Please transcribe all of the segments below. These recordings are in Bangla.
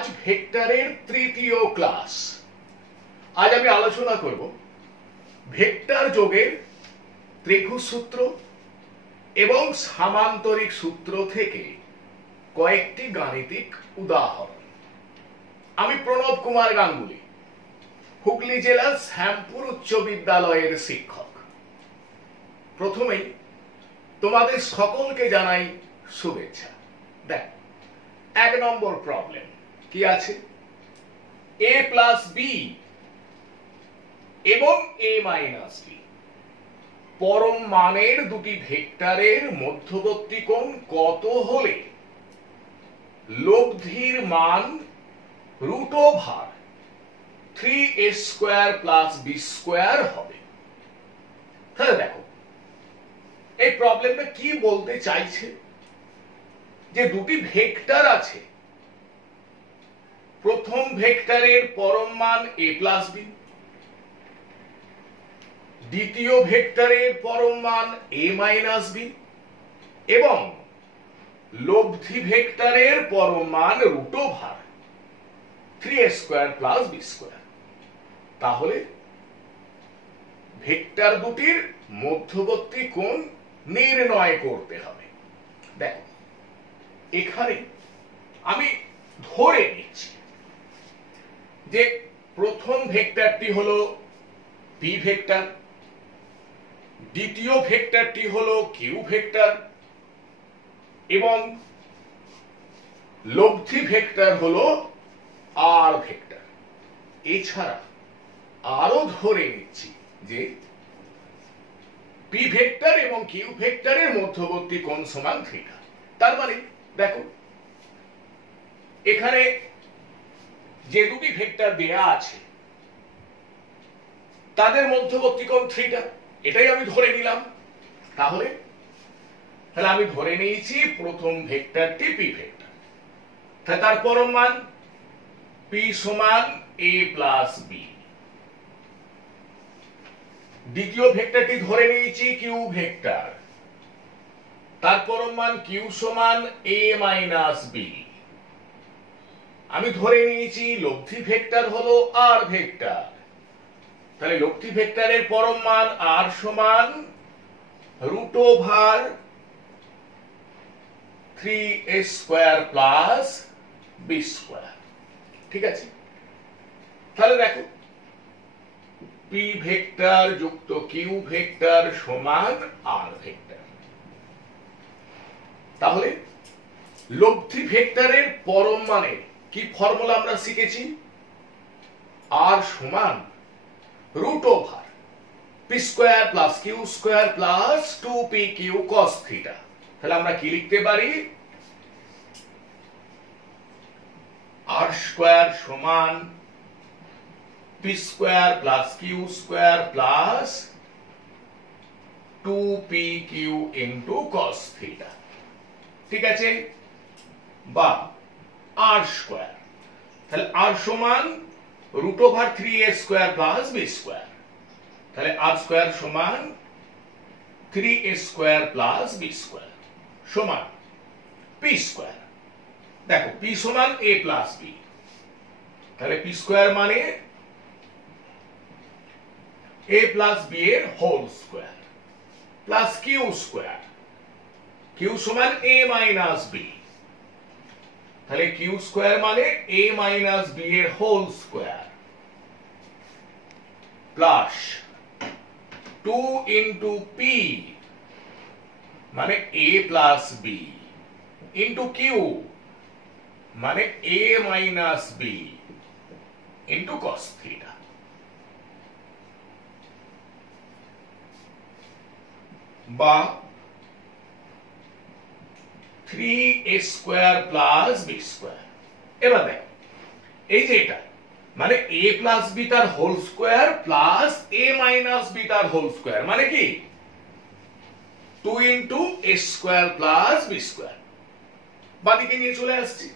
আজ ভেক্টরের তৃতীয় ক্লাস। আজ আমি আলোচনা করব ভেক্টর যোগের ত্রিভুজ সূত্র এবং সামান্তরিক সূত্র থেকে কয়েকটি গাণিতিক উদাহরণ। আমি প্রণব কুমার গাঙ্গুলি, হুগলি জেলার শ্যামপুর উচ্চ বিদ্যালয়ের শিক্ষক। প্রথমেই তোমাদের সকলকে জানাই শুভেচ্ছা। দেখ, 1 নম্বর প্রবলেম কি আছে? a প্লাস বি এবং a মাইনাস বি পরম মানের দুটি ভেক্টরের মধ্যবর্তী কোণ কত হলে লব্ধির মান √3a² প্লাস b² হবে। তাহলে দেখো, এই প্রবলেমটা কি বলতে চাইছে, যে দুটি ভেক্টর আছে, প্রথম ভেক্টরের পরম মান a প্লাস বি, দ্বিতীয় ভেক্টরের পরম মান a মাইনাস বি এবং লব্ধি ভেক্টরের পরম মান √3a² প্লাস b²। তাহলে ভেক্টর দুটির মধ্যবর্তী কোণ নির্ণয় করতে হবে। দেখো, এখানে আমি ধরে নিচ্ছি যে প্রথম ভেক্টরটি হলো পি ভেক্টর, দ্বিতীয় ভেক্টরটি হলো কিউ ভেক্টর এবং লব্ধি ভেক্টর হলো আর ভেক্টর। এছাড়া আরো ধরে নিচ্ছি যে পি ভেক্টর এবং কিউ ভেক্টরের মধ্যবর্তী কোণ সমান θ। তার মানে দেখো, এখানে যে দুটি ভেক্টর দেয়া আছে তাদের মধ্যবর্তী কোণ θ, এটাই আমি ধরে নিলাম। তাহলে আমি ধরে নিয়েছি প্রথম ভেক্টরটি পি ভেক্টর, তার পরম মান পি সমান a প্লাস বি। দ্বিতীয় ভেক্টরটি ধরে নিয়েছি কিউ ভেক্টর, তার পরম মান কিউ সমান a মাইনাস বি। আমি ধরে নিয়েছি লব্ধি ভেক্টর হলো আর ভেক্টর, তাহলে লব্ধি ভেক্টরের পরম মান আর সমান √3a² প্লাস b²। ঠিক আছে? তাহলে দেখো, পি ভেক্টর যুক্ত কিউ ভেক্টর সমান আর ভেক্টর। তাহলে লব্ধি ভেক্টরের পরম মানের কি ফর্মুলা আমরা শিখেছি? আর সমান √p² plus q² plus 2pq cos θ। তাহলে আমরা কি লিখতে পারি? r² সমান p² plus q² plus 2pq into cos θ। ঠিক আছে? বা r², তাহলে r সমান √3a² প্লাস b²। তাহলে r² সমান 3a² প্লাস b² সমান p²। দেখো, p সমান a প্লাস b, তাহলে p² মানে a প্লাস b এর whole square plus q²। q সমান a মাইনাস b, তাহলে q² মানে a মাইনাস b এর whole square plus 2 into p মানে a plus b into q মানে a minus b into cos θ। বা 3a² প্লাস b²। এবার দেখো, এই যে এটা মানে a প্লাস b তার whole square plus a minus b তার হোল স্কয়ার, মানে কি 2 ইনটু a² প্লাস b²। বাদিকে নিয়ে চলে আসছি,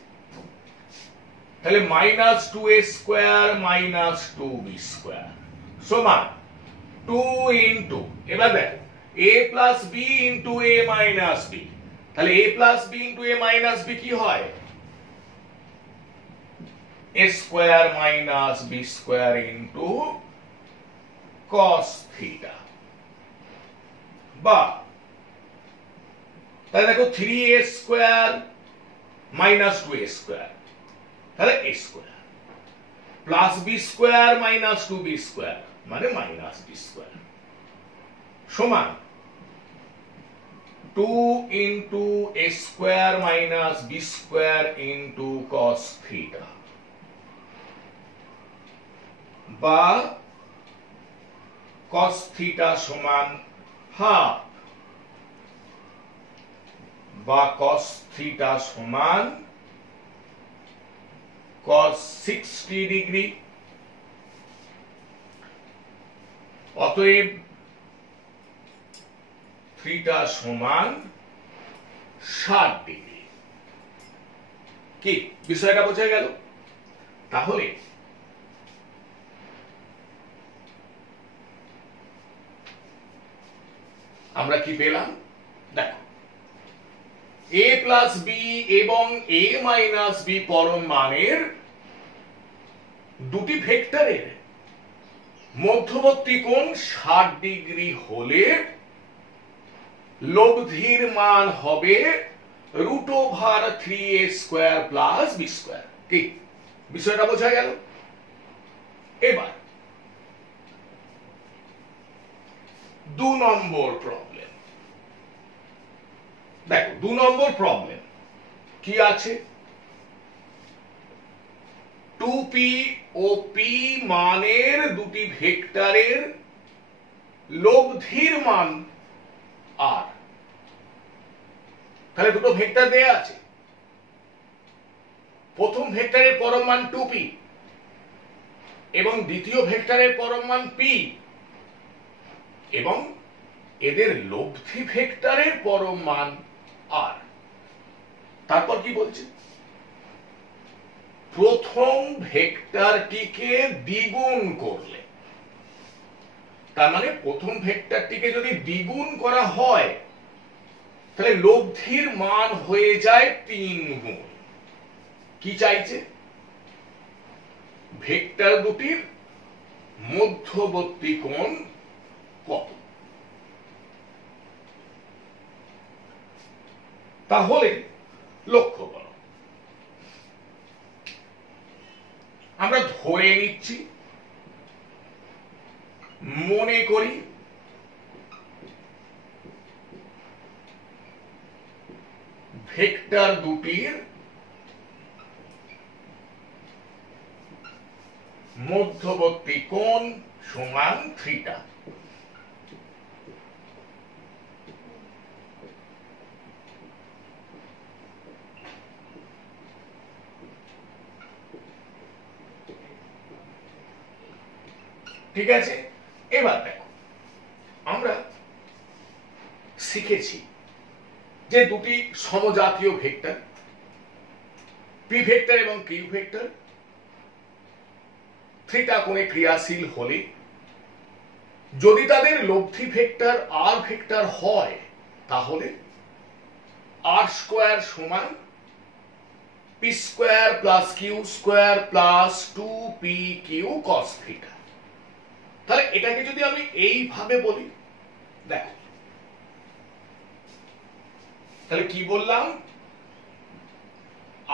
তাহলে মাইনাস 2a² মাইনাস 2b² সমান 2 ইনটু, এবার দেখো a plus b into a minus b, তাহলে a plus b into a minus b কি হয়? a square minus b square into cos theta, বা তাহলে দেখো 3a square minus 2a square, তাহলে a square plus b square minus 2b square মানে মাইনাস b স্কয়ার সমান 2 into a square minus b square into cos theta, বা cos theta সমান হাফ, বা cos theta সমান cos 60 ডিগ্রি। অতএব থিটা সমান 60 ডিগ্রি। কি বিষয়টা বোঝা গেল? তাহলে আমরা কি পেলাম দেখো, a প্লাস b এবং a মাইনাস b পরম মানের দুটি ভেক্টরের মধ্যবর্তী কোণ 60 ডিগ্রি হলে লব্ধির মান হবে √3a square plus b square. কি বিষয়টা বোঝা গেল? এবার 2 নম্বর প্রবলেম দেখো। 2 নম্বর প্রবলেম কি আছে? 2p ও p মানের দুটি ভেক্টরের লব্ধির মান r। তাহলে দুটো ভেক্টর দেয়া আছে, প্রথম ভেক্টরের পরম মান 2p এবং দ্বিতীয় ভেক্টরের পরম মান p, এবং এদের লব্ধি ভেক্টরের পরম মান r। তারপর কি বলছে? প্রথম ভেক্টরটিকে দ্বিগুণ করলে, তার মানে প্রথম ভেক্টরটিকে যদি দ্বিগুণ করা হয় তাহলে লব্ধির মান হয়ে যায় 3 গুণ। কি চাইছে? ভেক্টর দুটির মধ্যবর্তী কোণ কত। তাহলে লক্ষ্য করো, আমরা ধরে নিচ্ছি, মনে করি ভেক্টর দুটির মধ্যবর্তী কোণ সমান থিটা। ঠিক আছে, এবার দেখো, আমরা শিখেছি যে দুটি সমজাতীয় ভেক্টর পি ভেক্টর এবং কিউ ভেক্টর থিটা কোণে ক্রিয়াশীল হলে যদি তাদের লব্ধি ভেক্টর আর ভেক্টর হয় তাহলে আর স্কয়ার সমান P square plus Q square plus 2pq cos theta. তাহলে এটাকে যদি আমি এইভাবে বলি, দেখো তাহলে কি বললাম?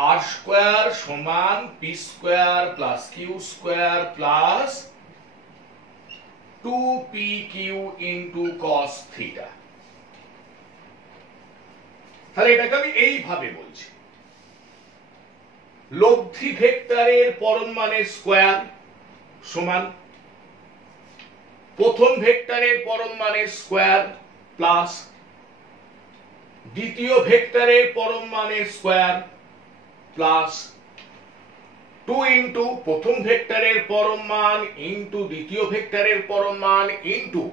আর স্কয়ার সমান P square plus Q square plus 2pq into cos theta. তাহলে এটাকে আমি এইভাবে বলছি, লব্ধি ভেক্টরের পরম মানের স্কয়ার সমান প্রথম ভেক্টরের পরম মানের স্কয়ার প্লাস দ্বিতীয় ভেক্টরের পরম মানের স্কয়ার প্লাস 2 ইনটু প্রথম ভেক্টরের পরম মান ইনটু দ্বিতীয় ভেক্টরের পরম মান ইনটু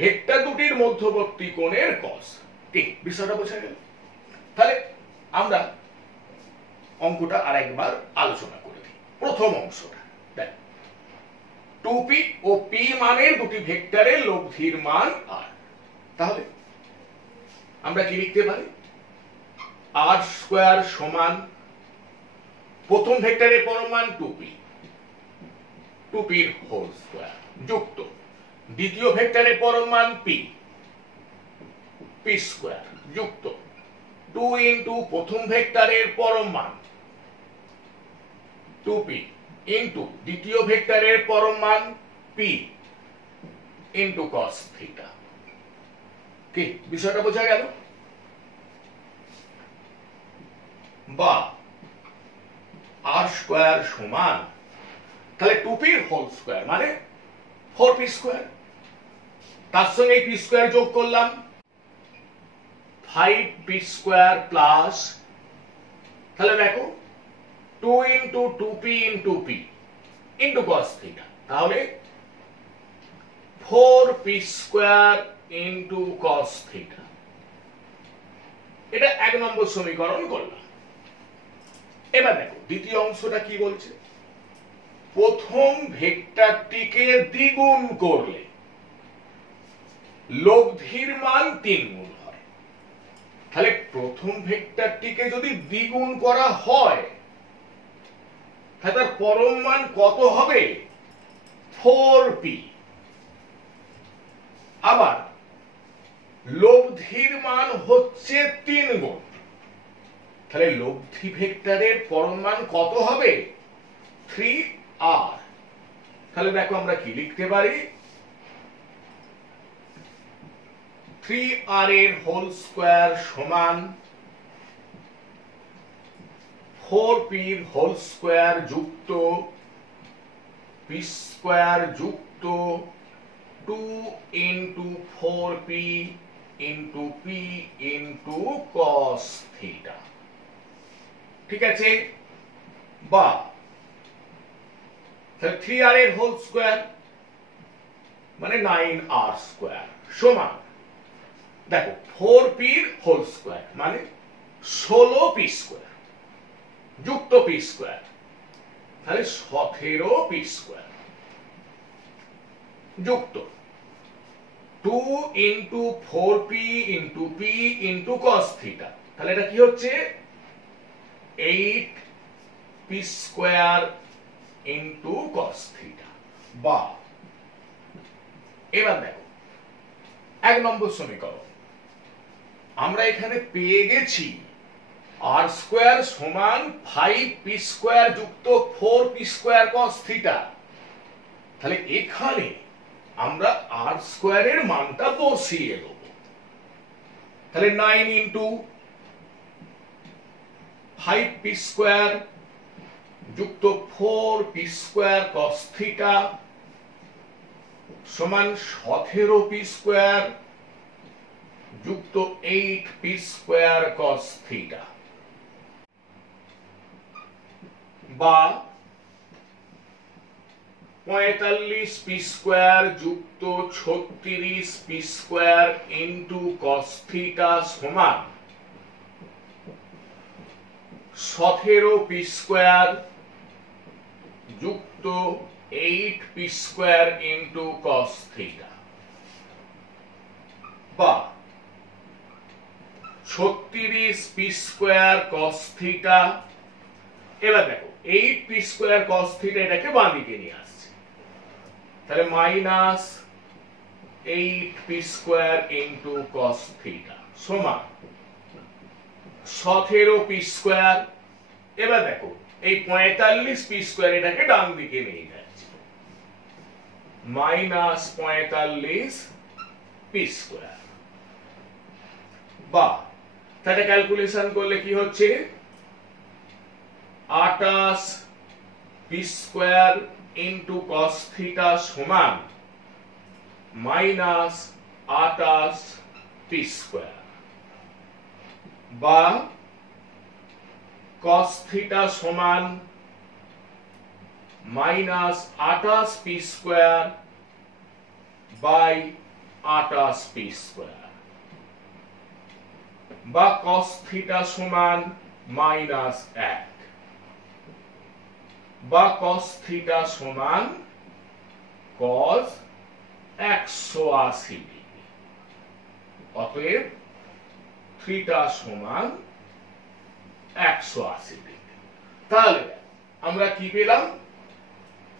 ভেক্টর দুটির মধ্যবর্তী কোণের cos। ঠিক বিষয়টা বোঝা গেল? তাহলে আমরা অঙ্কটা আরেকবার আলোচনা করে দিই। প্রথম অংশটা দেখ, 2p ও p মানের দুটি ভেক্টরের লব্ধির মান r। তাহলে আমরা কি লিখতে পারি? আর স্কয়ার সমান প্রথম ভেক্টরের পরম মান 2p, 2p এর হোল স্কয়ার যুক্ত দ্বিতীয় ভেক্টরের পরম মান p, p স্কয়ার যুক্ত 2 ইনটু প্রথম ভেক্টরের পরম মান 2p ইনটু দ্বিতীয় ভেক্টরের পরম মান p ইনটু cos থিটা। কি বিষয়টা বোঝা গেল? বা r স্কয়ার সমান তাহলে 2p এর হোল স্কয়ার মানে 4p স্কয়ার, তার সঙ্গে p স্কয়ার যোগ করলাম 5p স্কয়ার প্লাস, তাহলে দেখো 2 into 2p into p into cos theta, তাহলে 4p square into cos theta. এটা 1 নম্বর সমীকরণ করলাম। এবার দেখো দ্বিতীয় অংশটা কি বলছে, প্রথম ভেক্টরটিকে দ্বিগুণ করলে লব্ধির মান 3 গুণ হয়। তাহলে প্রথম ভেক্টরটিকে যদি দ্বিগুণ করা হয় তাহলে তার পরম মান কত হবে? 4p। আবার লব্ধির মান হচ্ছে 3 গুণ, তাহলে লব্ধি ভেক্টরের পরম মান কত হবে? 3r। তাহলে দেখো আমরা কি লিখতে পারি, 3r এর হোল স্কয়ার সমান 4p এর হোল স্কয়ার যুক্ত p স্কয়ার যুক্ত 2 into 4p into p into cos theta. ঠিক আছে? বা 3r এর হোল স্কয়ার মানে 9r স্কয়ার সমান দেখো 4p এর হোল স্কয়ার মানে 16p স্কয়ার যুক্ত p স্কয়ার, তাহলে 17p স্কয়ার যুক্ত 2 into 4p into p into cos theta. তাহলে এটা কি হচ্ছে? 8p square into cos theta. বা এবার দেখো 1 নম্বর সমীকরণ আমরা এখানে পেয়ে গেছি r স্কয়ার সমান 5p স্কয়ার যুক্ত 4p স্কয়ার cos থিটা। তাহলে এখানে আমরা r স্কয়ারের মানটা বসিয়ে দেব। তাহলে 9 ইনটু 5p স্কয়ার যুক্ত 4p স্কয়ার cos থিটা সমান 17p স্কয়ার যুক্ত 8p স্কয়ার cos থিটা। বা 45p স্কয়ার যুক্ত 36p square into cos theta সমান 17p স্কয়ার যুক্ত 8p square into cos theta. বা 36p স্কয়ার cos থিটা। এবার দেখো 8p স্কয়ার cos থিটা এটাকে বাঁ দিকে নিয়ে আসছে, তাহলে minus 8p square into cos theta সমান 17p স্কয়ার। এবার দেখো এই 45p স্কয়ার এটাকে ডান দিকে নিয়ে যাচ্ছে, মাইনাস 45p স্কয়ার। বা তাহলে ক্যালকুলেশন করলে কি হচ্ছে? 28p square into cos theta সমান মাইনাস 28p স্কয়ার। বা cos থিটা সমান minus 28p square by 28p square. বা cos থিটা সমান মাইনাস 1। বা cos থিটা সমান cos 180 ডিগ্রি। অতএব থিটা সমান 180 ডিগ্রি। তাহলে আমরা কি পেলাম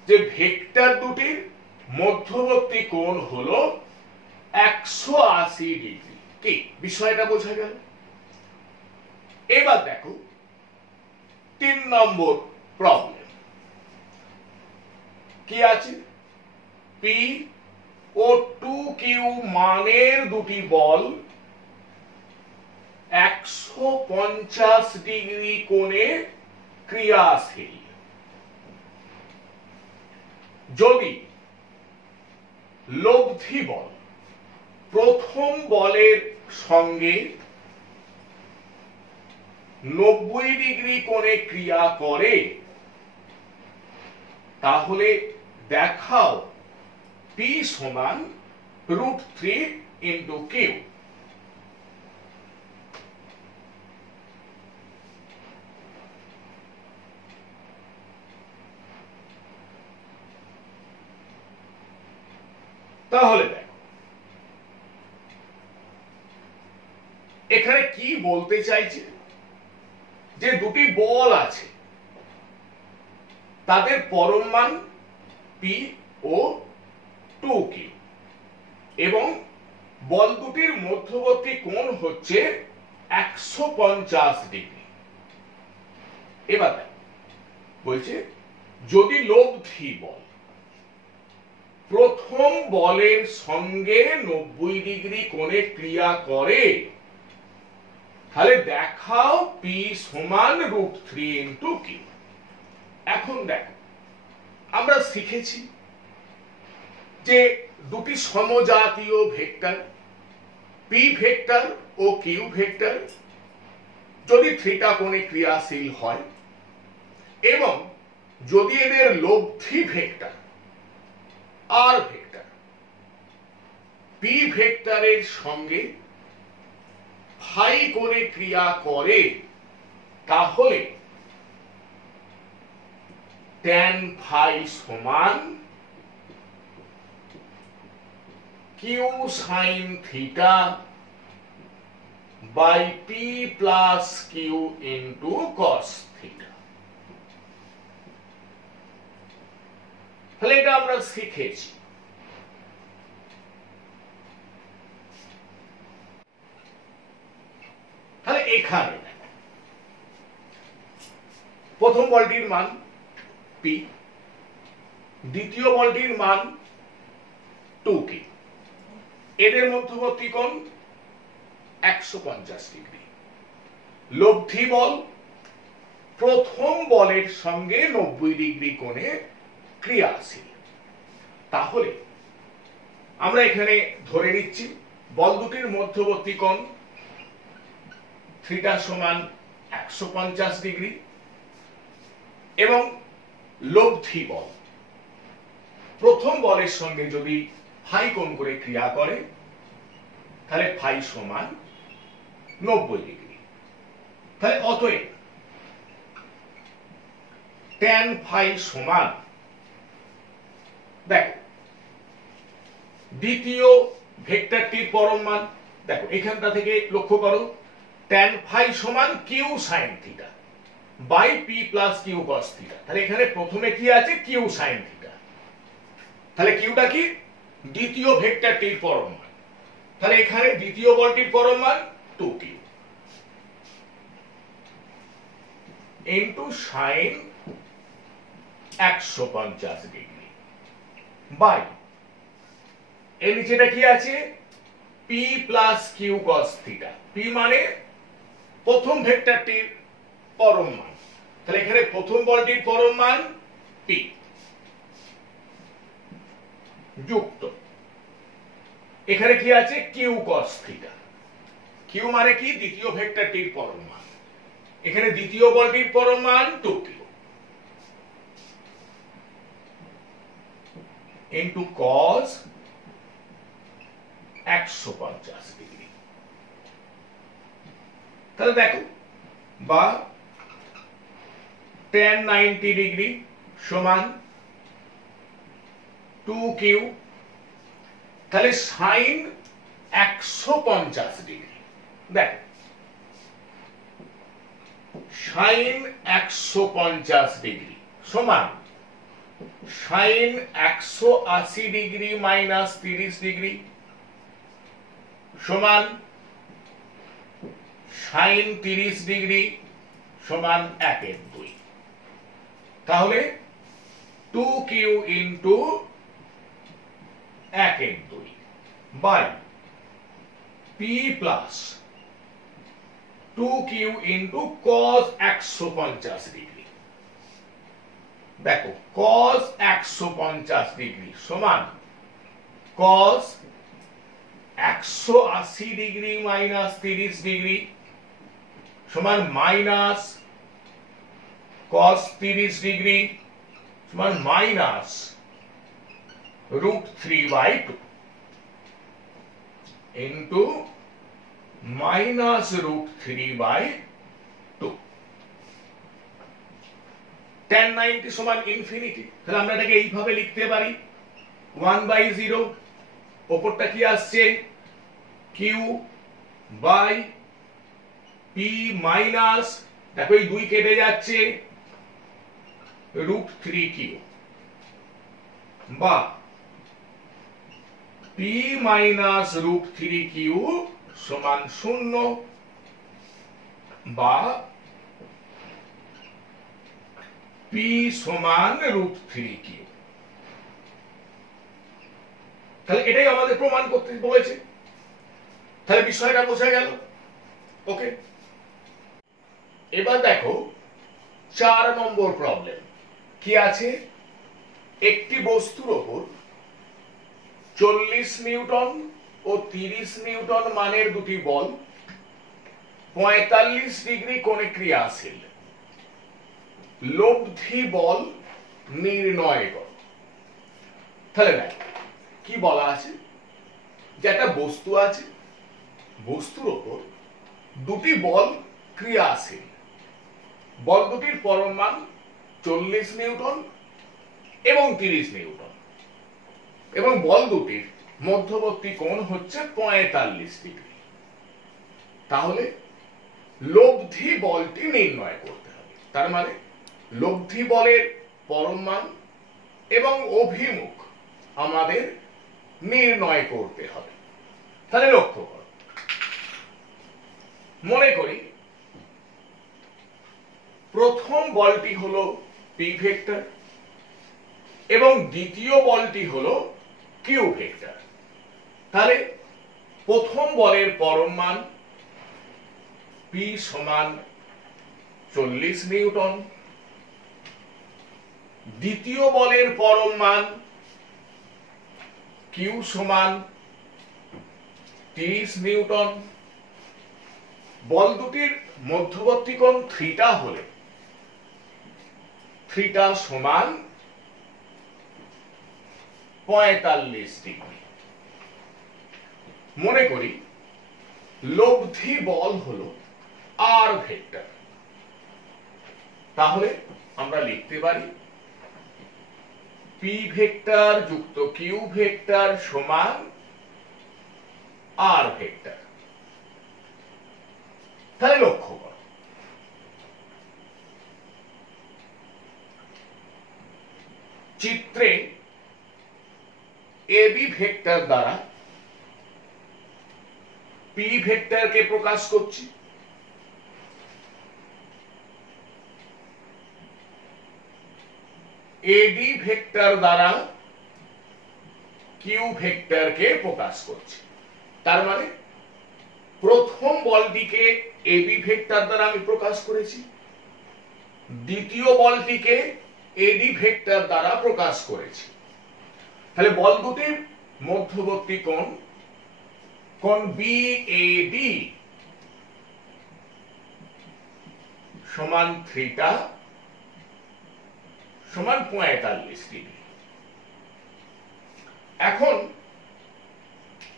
যে ভেক্টর দুটির মধ্যবর্তী কোণ হলো 180 ডিগ্রি। কি বিষয়টা বোঝা গেল? এবার দেখো 3 নম্বর প্রবলেম কি আছে, পি ও 2Q মানের দুটি বল 150 ডিগ্রি কোণে ক্রিয়াশীল। যদি লব্ধি বল প্রথম বলের সঙ্গে 90 ডিগ্রি কোণে ক্রিয়া করে, তাহলে দেখাও P সমান √3 ইন্টু কিউ। তাহলে দেখো এখানে কি বলতে চাইছে, যে দুটি বল আছে তাদের পরম মান P ও 2Q এবং বল দুটির মধ্যবর্তী কোণ হচ্ছে 150 ডিগ্রি। এবার বলছে যদি লব্ধি বল প্রথম বলের সঙ্গে 90 ডিগ্রি কোণে ক্রিয়া করে, তাহলে দেখাও P সমান √3 ইন্টু কিউ। এখন দেখো আমরা শিখেছি যে দুটি সমজাতীয় ভেক্টর P ভেক্টর ও Q ভেক্টর যদি থিটা কোণে ক্রিয়াশীল হয় এবং যদি এদের লব্ধি ভেক্টর আর ভেক্টর P ভেক্টরের সঙ্গে ফাই কোণে ক্রিয়া করে, তাহলে tan ফাই সমান Q sin theta by P plus Q into cos theta. তাহলে এটা আমরা শিখেছি। তাহলে এখানে প্রথম বলটির মান P, দ্বিতীয় বলটির মান 2K, এদের মধ্যবর্তী কোণ 150 ডিগ্রি। লব্ধি বল প্রথম বলের সঙ্গে 90 ডিগ্রি কোণে ক্রিয়াশীল। তাহলে আমরা এখানে ধরে নিচ্ছি বল দুটির মধ্যবর্তী কোণ থিটা সমান 150 ডিগ্রি এবং লব্ধি বল প্রথম বলের সঙ্গে যদি ফাই কোণ করে ক্রিয়া করে, তাহলে ফাই সমান 90 ডিগ্রি। তাহলে অতএব tan ফাই সমান, দেখো দ্বিতীয় ভেক্টরটির পরম মান, দেখো এখানটা থেকে লক্ষ্য করো tan ফাই সমান Q sin theta by P plus Q cos theta. তাহলে এখানে প্রথমে কি আছে Q sin থিটা, তাহলে কিউটা কি দ্বিতীয় ভেক্টরটির পরম মান, তাহলে এখানে দ্বিতীয় বলটির পরম মান 2Q into sin 150 degree by এর নিচেটা কি আছে P plus Q cos theta. P মানে প্রথম ভেক্টরটির পরম মান, তাহলে এখানে প্রথম বলটির পরম মান P যুক্ত এখানে কি আছে Q cos থিটা। Q মানে কি দ্বিতীয় ভেক্টরটির পরম মান, এখানে দ্বিতীয় বলটির পরম মান 2Q ইন্টু cos 150 ডিগ্রি। তাহলে দেখো বা tan 90 ডিগ্রি সমান 2Q, তাহলে sin 150 ডিগ্রি, দেখো sin 150 ডিগ্রি সমান সাইন 180 ডিগ্রি মাইনাস 30 ডিগ্রি সমান সাইন 30 ডিগ্রি সমান 1/2। তাহলে 2q into 1/2 by P plus 2q into cos 150 degree. দেখো cos 150 ডিগ্রি সমান cos 180 ডিগ্রি মাইনাস 30 ডিগ্রি সমান মাইনাস cos 30 ডিগ্রি সমান মাইনাস √3/2 ইন্টু মাইনাস √3/2। tan 90 সমান ইনফিনিটি। তাহলে আমরা এটাকে এইভাবে লিখতে পারি 1/0 উপরটা কি আসছে q বাই p মাইনাস, দেখো এই 2 কেটে যাচ্ছে, √3q বা p মাইনাস √3q সমান 0 বা p সমান √3q। তাহলে এটাই আমাদের প্রমাণ করতে বলেছে। তাহলে বিষয়টা বোঝা গেল। ওকে, এবার দেখো 4 নম্বর প্রবলেম কি আছে। একটি বস্তুর উপর 40 নিউটন ও 30 নিউটন মানের দুটি বল 45 ডিগ্রি কোণে ক্রিয়াশীল। লব্ধি বল নির্ণয় করো। তাহলে দেখো কি বলা আছে, যে একটা বস্তু আছে, বস্তুর উপর দুটি বল ক্রিয়াশীল, বল দুটির পরমাণ 40 নিউটন এবং 30 নিউটন এবং বল দুটির মধ্যবর্তী কোণ হচ্ছে 45 ডিগ্রি। তাহলে লব্ধি বলটি নির্ণয় করতে হবে। তার মানে লব্ধি বলের পরমাণ এবং অভিমুখ আমাদের নির্ণয় করতে হবে। তাহলে লক্ষ্য করো, মনে করি প্রথম বলটি হলো পি ভেক্টর এবং দ্বিতীয় বলটি হলো কিউ ভেক্টর। তাহলে প্রথম বলের পরমাণ পি সমান 40 নিউটন, দ্বিতীয় বলের পরমাণ কিউ সমান 30 নিউটন। বল দুটির মধ্যবর্তী কোণ থিটা হলে থিটা সমান 45 ডিগ্রি। মনে করি লব্ধি বল হলো আর ভেক্টর। তাহলে আমরা লিখতে পারি পি ভেক্টর যুক্ত কিউ ভেক্টর সমান আর ভেক্টর। তাহলে লক্ষ্য করো, চিত্রে এবি ভেক্টর দ্বারা পি ভেক্টরকে প্রকাশ করছি। এডি ভেক্টর দ্বারা কিউ ভেক্টরকে প্রকাশ করছি। তার মানে প্রথম বলটিকে এবি ভেক্টর দ্বারা আমি প্রকাশ করেছি, দ্বিতীয় বলটিকে এডি ভেক্টর দ্বারা প্রকাশ করেছি। তাহলে বল দুটির মধ্যবর্তী কোণ কোণ বিএডি সমান থিটা সমান 45 ডিগ্রি। এখন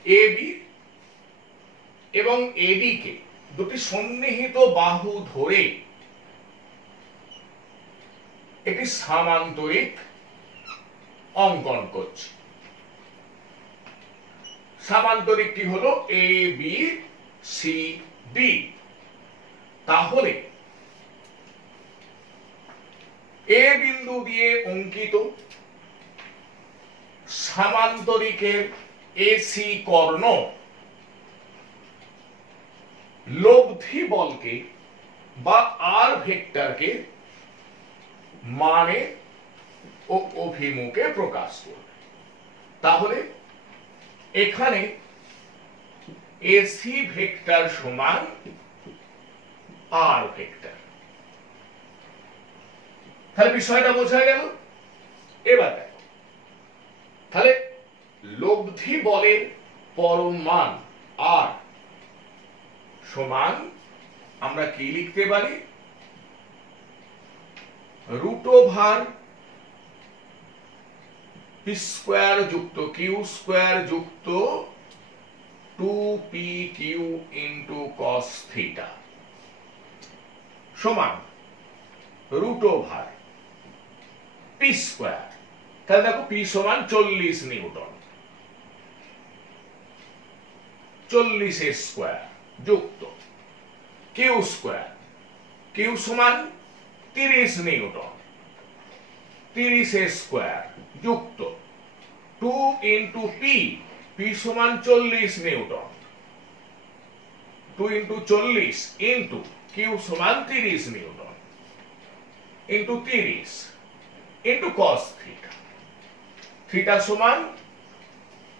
এবি এবং এডি কে দুটি সন্নিহিত বাহু ধরে একটি সামান্তরিক অঙ্কন করছি। সামান্তরিকটি হলো এ বি সি ডি। তাহলে এ বিন্দু দিয়ে অঙ্কিত সামান্তরিকের এসি কর্ণ লব্ধি বলকে বা আর ভেক্টরকে মানে ও অভিমুখে প্রকাশ করবে। তাহলে এখানে এসি ভেক্টর সমান আর ভেক্টর। তাহলে বিষয়টা বোঝা গেল। এবার দেখো, তাহলে লব্ধি বলের পরম মান আর সমান আমরা কি লিখতে পারি? রুট ওভার পি স্কোয়ার যুক্ত কিউ স্কোয়ার যুক্ত 2pq ইন্টু কস থিটা সমান রুট ওভার পি স্কোয়ার। তাহলে দেখো পি সমান 40 নিউটন, 40 স্কোয়ার যুক্ত কিউ স্কোয়ার, কিউ সমান 30 নিউটন, 30 স্কোয়ার যুক্ত 2 ইন্টু পি, পি সমান 40 নিউটন, 2 ইন্টু 40 ইন্টু কিউ সমান 30 Newton into 30 into cos theta, theta সমান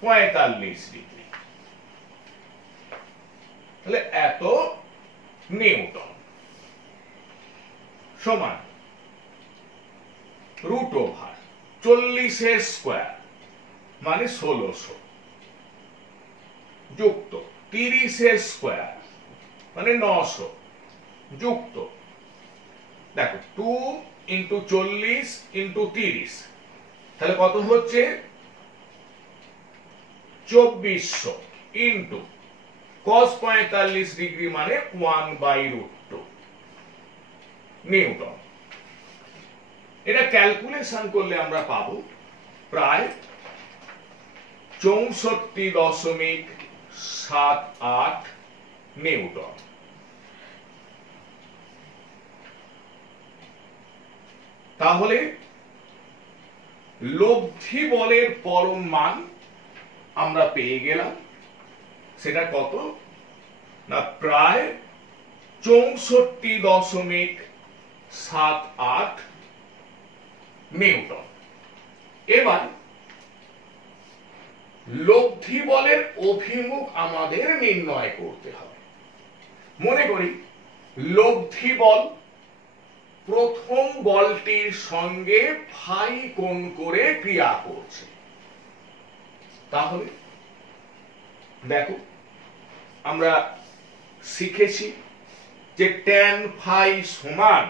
45 ডিগ্রি। তাহলে এত নিউটন সমান রুট ওভার 40 স্কোয়ার মানে 1600 যুক্ত 30 স্কোয়ার মানে 900 যুক্ত দেখো 2 ইন্টু 40 ইন্টু 30, তাহলে কত হচ্ছে 2400 ইন্টু cos 45 ডিগ্রি মানে 1/√2 নিউটন। এটা ক্যালকুলেশন করলে আমরা পাবো প্রায় 64.78 নিউটন। তাহলে লব্ধি বলের পরম মান আমরা পেয়ে গেলাম। সেটা কত না প্রায় 64.78 নিউটন। এবার লব্ধি বলের অভিমুখ আমাদের নির্ণয় করতে হবে। মনে করি লব্ধি বল প্রথম বলটির সঙ্গে ফাই কোণ করে ক্রিয়া করছে। তাহলে দেখো আমরা শিখেছি যে tan ফাই সমান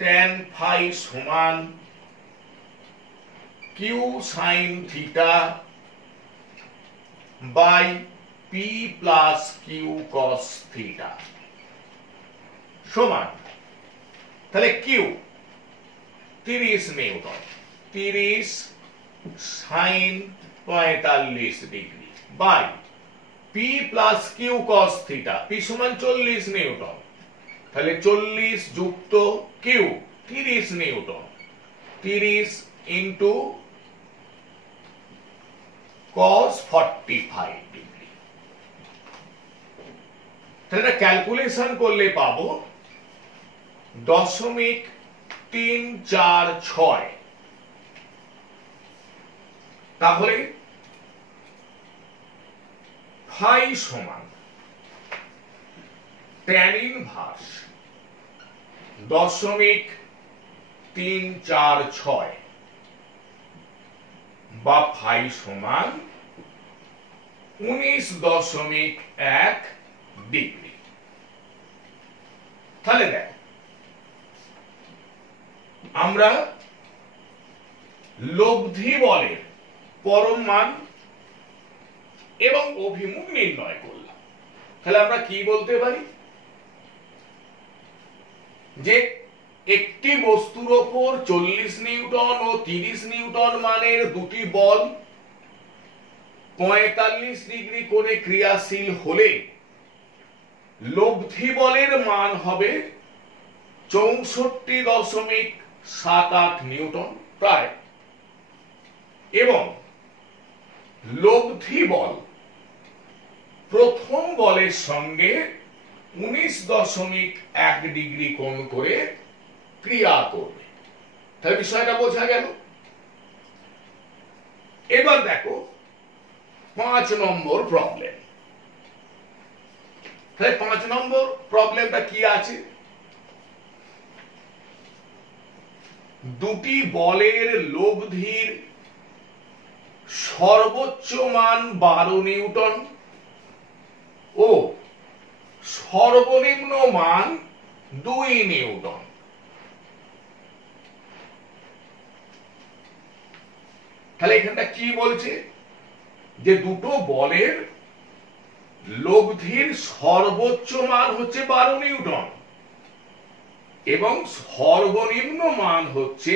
tan ফাই সমান Q sine theta by P plus Q cos theta সমান, তাহলে Q 30 newton, 30 sine 45 degree by P plus Q cos theta, P সমান 40 নিউটন, তাহলে 40 যুক্ত Q 30 newton, 30 into cos 45 degree. তাহলে ক্যালকুলেশন করলে পাবো 0.346। তাহলে ফাই সমান tan ইনভার্স 0.346 বা ফাই সমান 19.1 ডিগ্রি। তাহলে দেখ আমরা লব্ধি বলের পরম মান এবং অভিমুখ নির্ণয় করলাম। তাহলে আমরা কি বলতে পারি যে একটি বস্তুর ওপর 40 নিউটন ও 30 নিউটন মানের দুটি বল 45 ডিগ্রি কোণে ক্রিয়াশীল হলে লব্ধি বলের মান হবে 64.78 নিউটন প্রায়, এবং লব্ধি বল প্রথম বলের সঙ্গে 19.1 ডিগ্রি কোণ করে ক্রিয়া করবে। তাহলে বিষয়টা বোঝা গেল। এবার দেখো 5 নম্বর প্রবলেম। তাহলে 5 নম্বর প্রবলেমটা কি আছে? দুটি বলের লব্ধির সর্বোচ্চ মান 12 নিউটন ও সর্বনিম্ন মান 2 নিউটন। তাহলে এখানটা কি বলছে? যে দুটো বলের লব্ধির সর্বোচ্চ মান হচ্ছে 12 নিউটন এবং সর্বনিম্ন মান হচ্ছে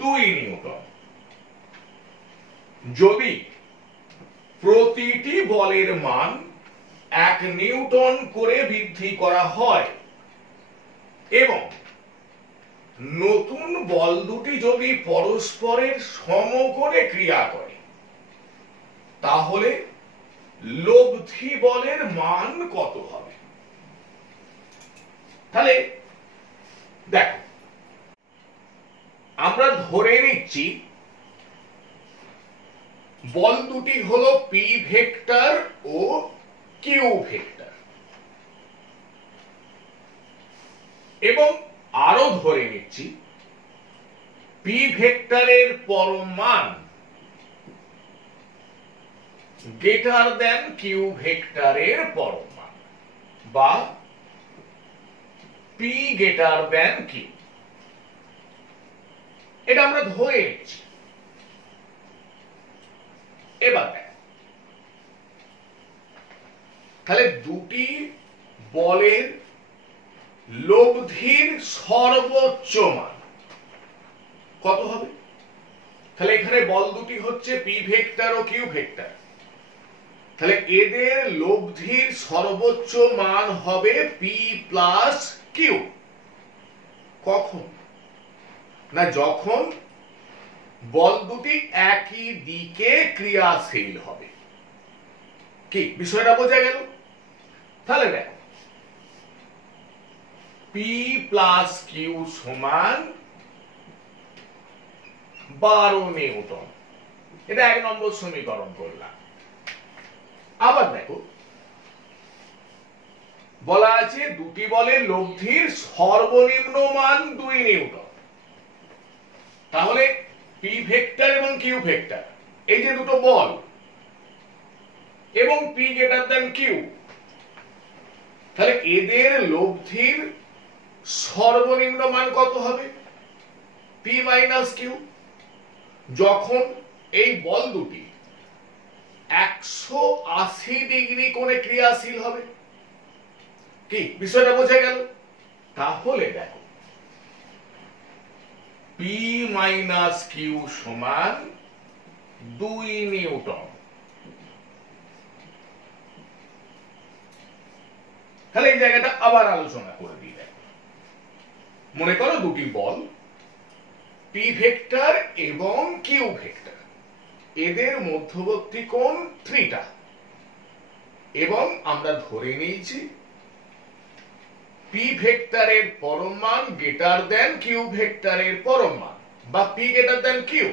2 নিউটন। যদি প্রতিটি বলের মান 1 নিউটন করে বৃদ্ধি করা হয় এবং নতুন বল দুটি যদি পরস্পরের সমকোণে ক্রিয়া করে, তাহলে লব্ধি বলের মান কত হবে? তাহলে দেখো, আমরা ধরে নিচ্ছি বল দুটি হলো পি ভেক্টর ও কিউ ভেক্টর, এবং আরো ধরে নিচ্ছি পি ভেক্টরের পরম মান গ্রেটার দেন কিউ ভেক্টরের পরম মান, বা পি গ্রেটার দেন কিউ। এটা আমরা ধরে নিচ্ছি। এবার তাহলে দুটি বলের লব্ধির সর্বোচ্চ মান কত হবে? তাহলে এখানে বল দুটি হচ্ছে পি ভেক্টর ও কিউ ভেক্টর। তাহলে এদের লব্ধির সর্বোচ্চ মান হবে পি প্লাস কিউ। কখন? না, যখন বল দুটি একই দিকে ক্রিয়াশীল হবে। কি বিষয়টা বোঝা গেল? তাহলে দেখো, পি প্লাস কিউ সমান 12 নিউটন। এটা 1 নম্বর সমীকরণ করলাম। আবার দেখো, বলা আছে দুটি বলের লব্ধির সর্বনিম্ন মান 2 নিউটন। তাহলে পি ভেক্টর এবং কিউ ভেক্টর, এই যে দুটো বল, এবং পি গ্রেটার দেন কিউ, তাহলে এদের লব্ধির সর্বনিম্ন মান কত হবে? P minus Q. যখন এই বল দুটি 180 ডিগ্রি কোণে ক্রিয়াশীল হবে। কি বিষয়টা বোঝা গেল? তাহলে দেখো, পি মাইনাস কিউ সমান 2 নিউটন। তাহলে এই জায়গাটা আবার আলোচনা করে দিই। মনে করো দুটি বল পি ভেক্টর এবং কিউ ভেক্টর, এদের মধ্যবর্তী কোণ থিটা, এবং আমরা ধরে নিয়েছি পি ভেক্টরের পরম মান গ্রেটার দেন কিউ ভেক্টরের পরম মান, বা পি গ্রেটার দেন কিউ।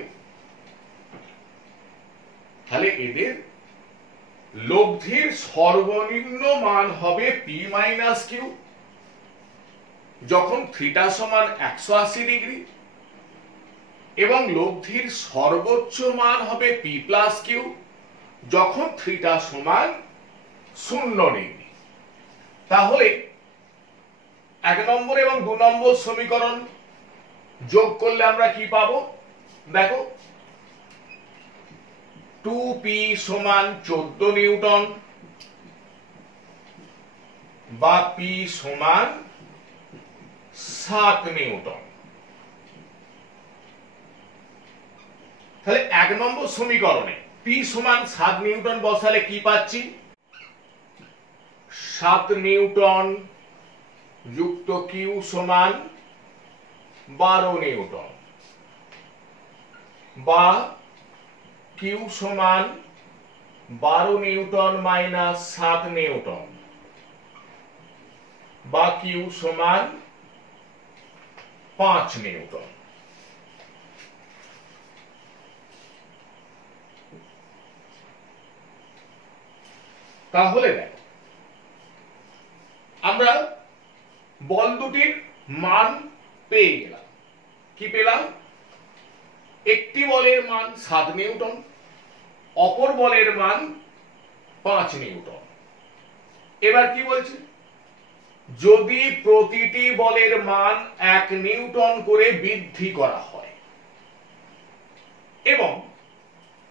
তাহলে এদের লব্ধির সর্বনিম্ন মান হবে পি মাইনাস কিউ যখন থিটা সমান 180 ডিগ্রি, এবং লব্ধির সর্বোচ্চ মান হবে পি প্লাস কিউ যখন থিটা সমান 0 ডিগ্রি। তাহলে 1 নম্বর এবং 2 নম্বর সমীকরণ যোগ করলে আমরা কি পাবো? দেখো, 2p সমান 14 নিউটন, বা p সমান 7 নিউটন। তাহলে 1 নম্বর সমীকরণে P সমান 7 নিউটন বসালে কি পাচ্ছি? 7 নিউটন যুক্ত Q সমান 12 নিউটন, বা Q সমান 12 নিউটন মাইনাস 7 নিউটন, বা Q সমান 5 নিউটন। তাহলে দেখো আমরা বল দুটির মান পেয়ে গেলাম। কি পেলাম? একটি বলের মান 7 নিউটন, অপর বলের মান 5 নিউটন। এবার কি বলছে? যদি প্রতিটি বলের মান 1 নিউটন করে বৃদ্ধি করা হয় এবং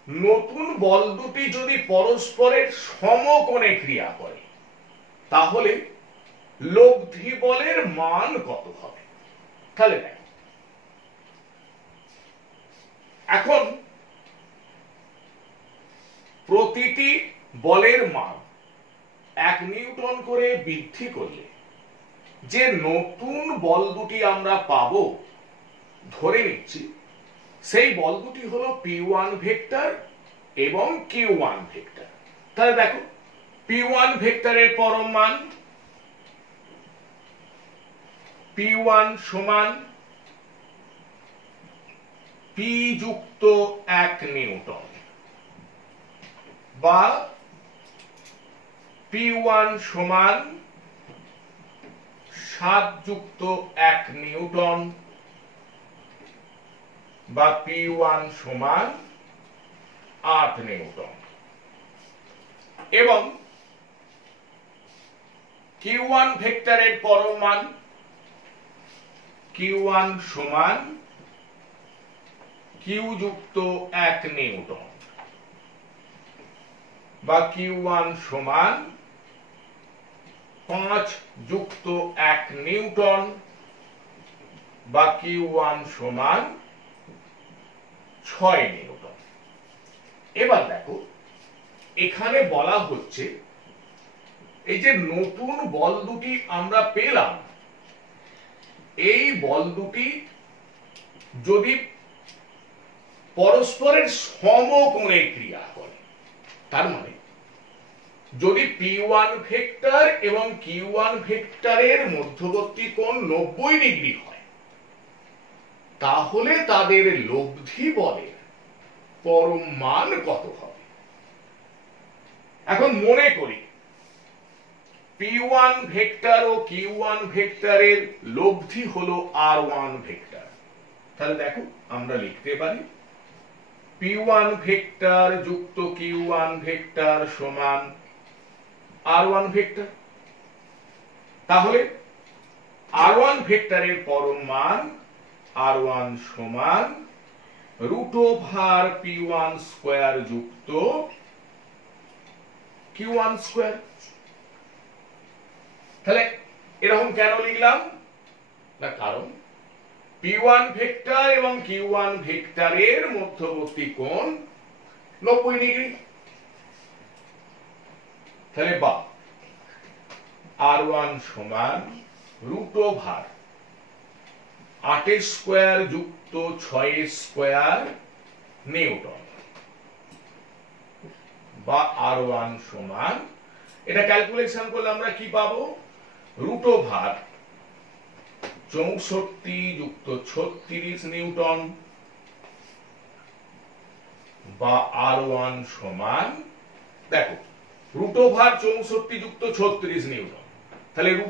নতুন বল দুটি যদি পরস্পরের সমকোণে ক্রিয়া করে, তাহলে লব্ধি বলের মান কত হবে? তাহলে দেখো, এখন প্রতিটি বলের মান 1 নিউটন করে বৃদ্ধি করলে যে নতুন বল দুটি আমরা পাবো, ধরে নিচ্ছি সেই বল দুটি হলো P1 ভেক্টর এবং Q1 ভেক্টর। তাহলে দেখো, P1 ভেক্টরের পরম মান P1 সমান P যুক্ত 1 নিউটন, বা P1 সমান 7 যুক্ত 1 নিউটন, বা P1 সমান 8 নিউটন। এবং Q1 ভেক্টরের পরম মান Q1 সমান Q যুক্ত 1 নিউটন, বা Q1 সমান 5 যুক্ত 1 নিউটন, বা Q1 সমান 6 নিউটন। এবার দেখো, এখানে বলা হচ্ছে এই যে নতুন বল দুটি আমরা পেলাম, এই বল দুটি যদি পরস্পরের সমকোণে ক্রিয়া করে, তার মানে যদি P1 ভেক্টর এবং Q1 ভেক্টরের মধ্যবর্তী কোণ 90 ডিগ্রি হয়, তাহলে তাদের লব্ধি বলের পরম মান কত হবে? এখন মনে করি P1 ভেক্টর ও Q1 ভেক্টরের লব্ধি হলো R1 ভেক্টর। তাহলে দেখো, আমরা লিখতে পারি P1 ভেক্টর যুক্ত Q1 ভেক্টর সমান R1 ভেক্টর। তাহলে R1 ভেক্টরের পরম মান R1 সমান √ P1 স্কয়ার যুক্ত Q1 স্কয়ার। তাহলে এরকম কেন লিখলাম? না, কারণ P1 ভেক্টর এবং Q1 ভেক্টরের মধ্যবর্তী কোণ 90 ডিগ্রি। তাহলে বা R1 সমান √ 8 স্কয়ার যুক্ত 6 স্কয়ার নিউটন, বা R1 সমান, এটা ক্যালকুলেশন করলে আমরা কি পাবো? √ 64 যুক্ত 36 নিউটন, বা R1 সমান, দেখো √ 64 যুক্ত 36 নিউটন, তাহলে √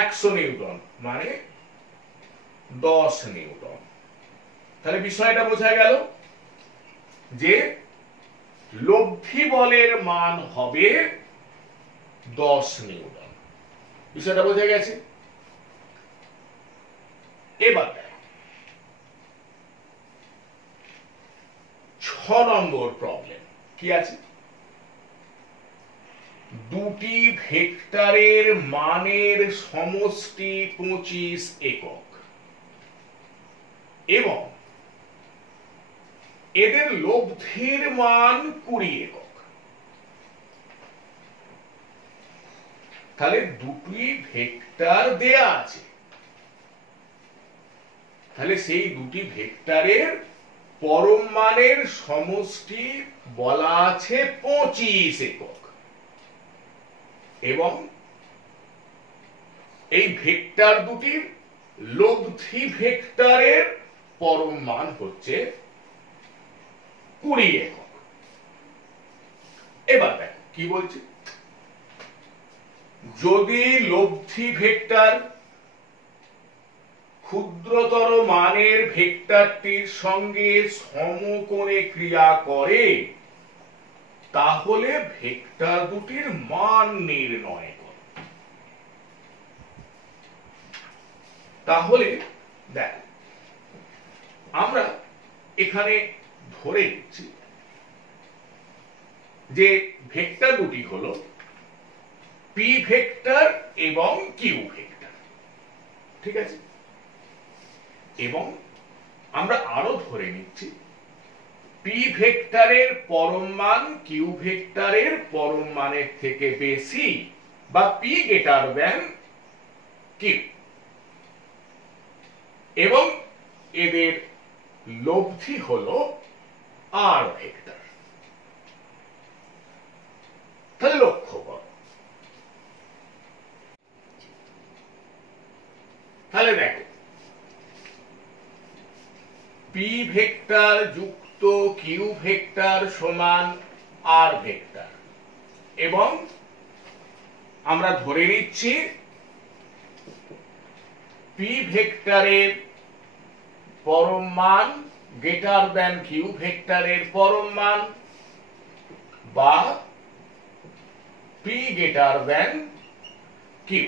100 নিউটন মানে 10 নিউটন। তাহলে বিষয়টা বোঝা গেল যে লব্ধি বলের মান হবে 10 নিউটন। বিষয়টা বোঝা গেছে? এবার 6 নম্বর প্রবলেম কি আছে? দুটি ভেক্টরের মানের সমষ্টি 25 একক এবং এদের লব্ধির মান 20 একক। তাহলে দুটি ভেক্টর দেয়া আছে, তাহলে সেই দুটি ভেক্টরের পরম মানের সমষ্টি বলা আছে 25 একক এবং এই ভেক্টর দুটির লব্ধি ভেক্টরের পরম মান হচ্ছে 20 একক। এবার দেখো কি বলছে, যদি লব্ধি ভেক্টর ক্ষুদ্রতর মানের ভেক্টরটির সঙ্গে সমকোণে ক্রিয়া করে তাহলে ভেক্টর দুটির মান নির্ণয় করো। তাহলে দেখ আমরা এখানে ধরে নিচ্ছি যে ভেক্টর দুটি হলো পি ভেক্টর এবং কিউ ভেক্টর, ঠিক আছে? এবং আমরা আরো ধরে নিচ্ছি পি ভেক্টরের পরম মান কিউ ভেক্টরের পরম মানের থেকে বেশি বা পি গ্রেটার দ্যান কিউ এবং এদের লব্ধি হলো আর ভেক্টর। তাহলে লক্ষ্য করো, তাহলে দেখো পি ভেক্টর যুক্ত কিউ ভেক্টর সমান আর ভেক্টর এবং আমরা ধরে নিচ্ছি পি ভেক্টরের পরম মান গ্রেটার দ্যান কিউ ভেক্টরের পরম মান বা পি গ্রেটার দ্যান কিউ।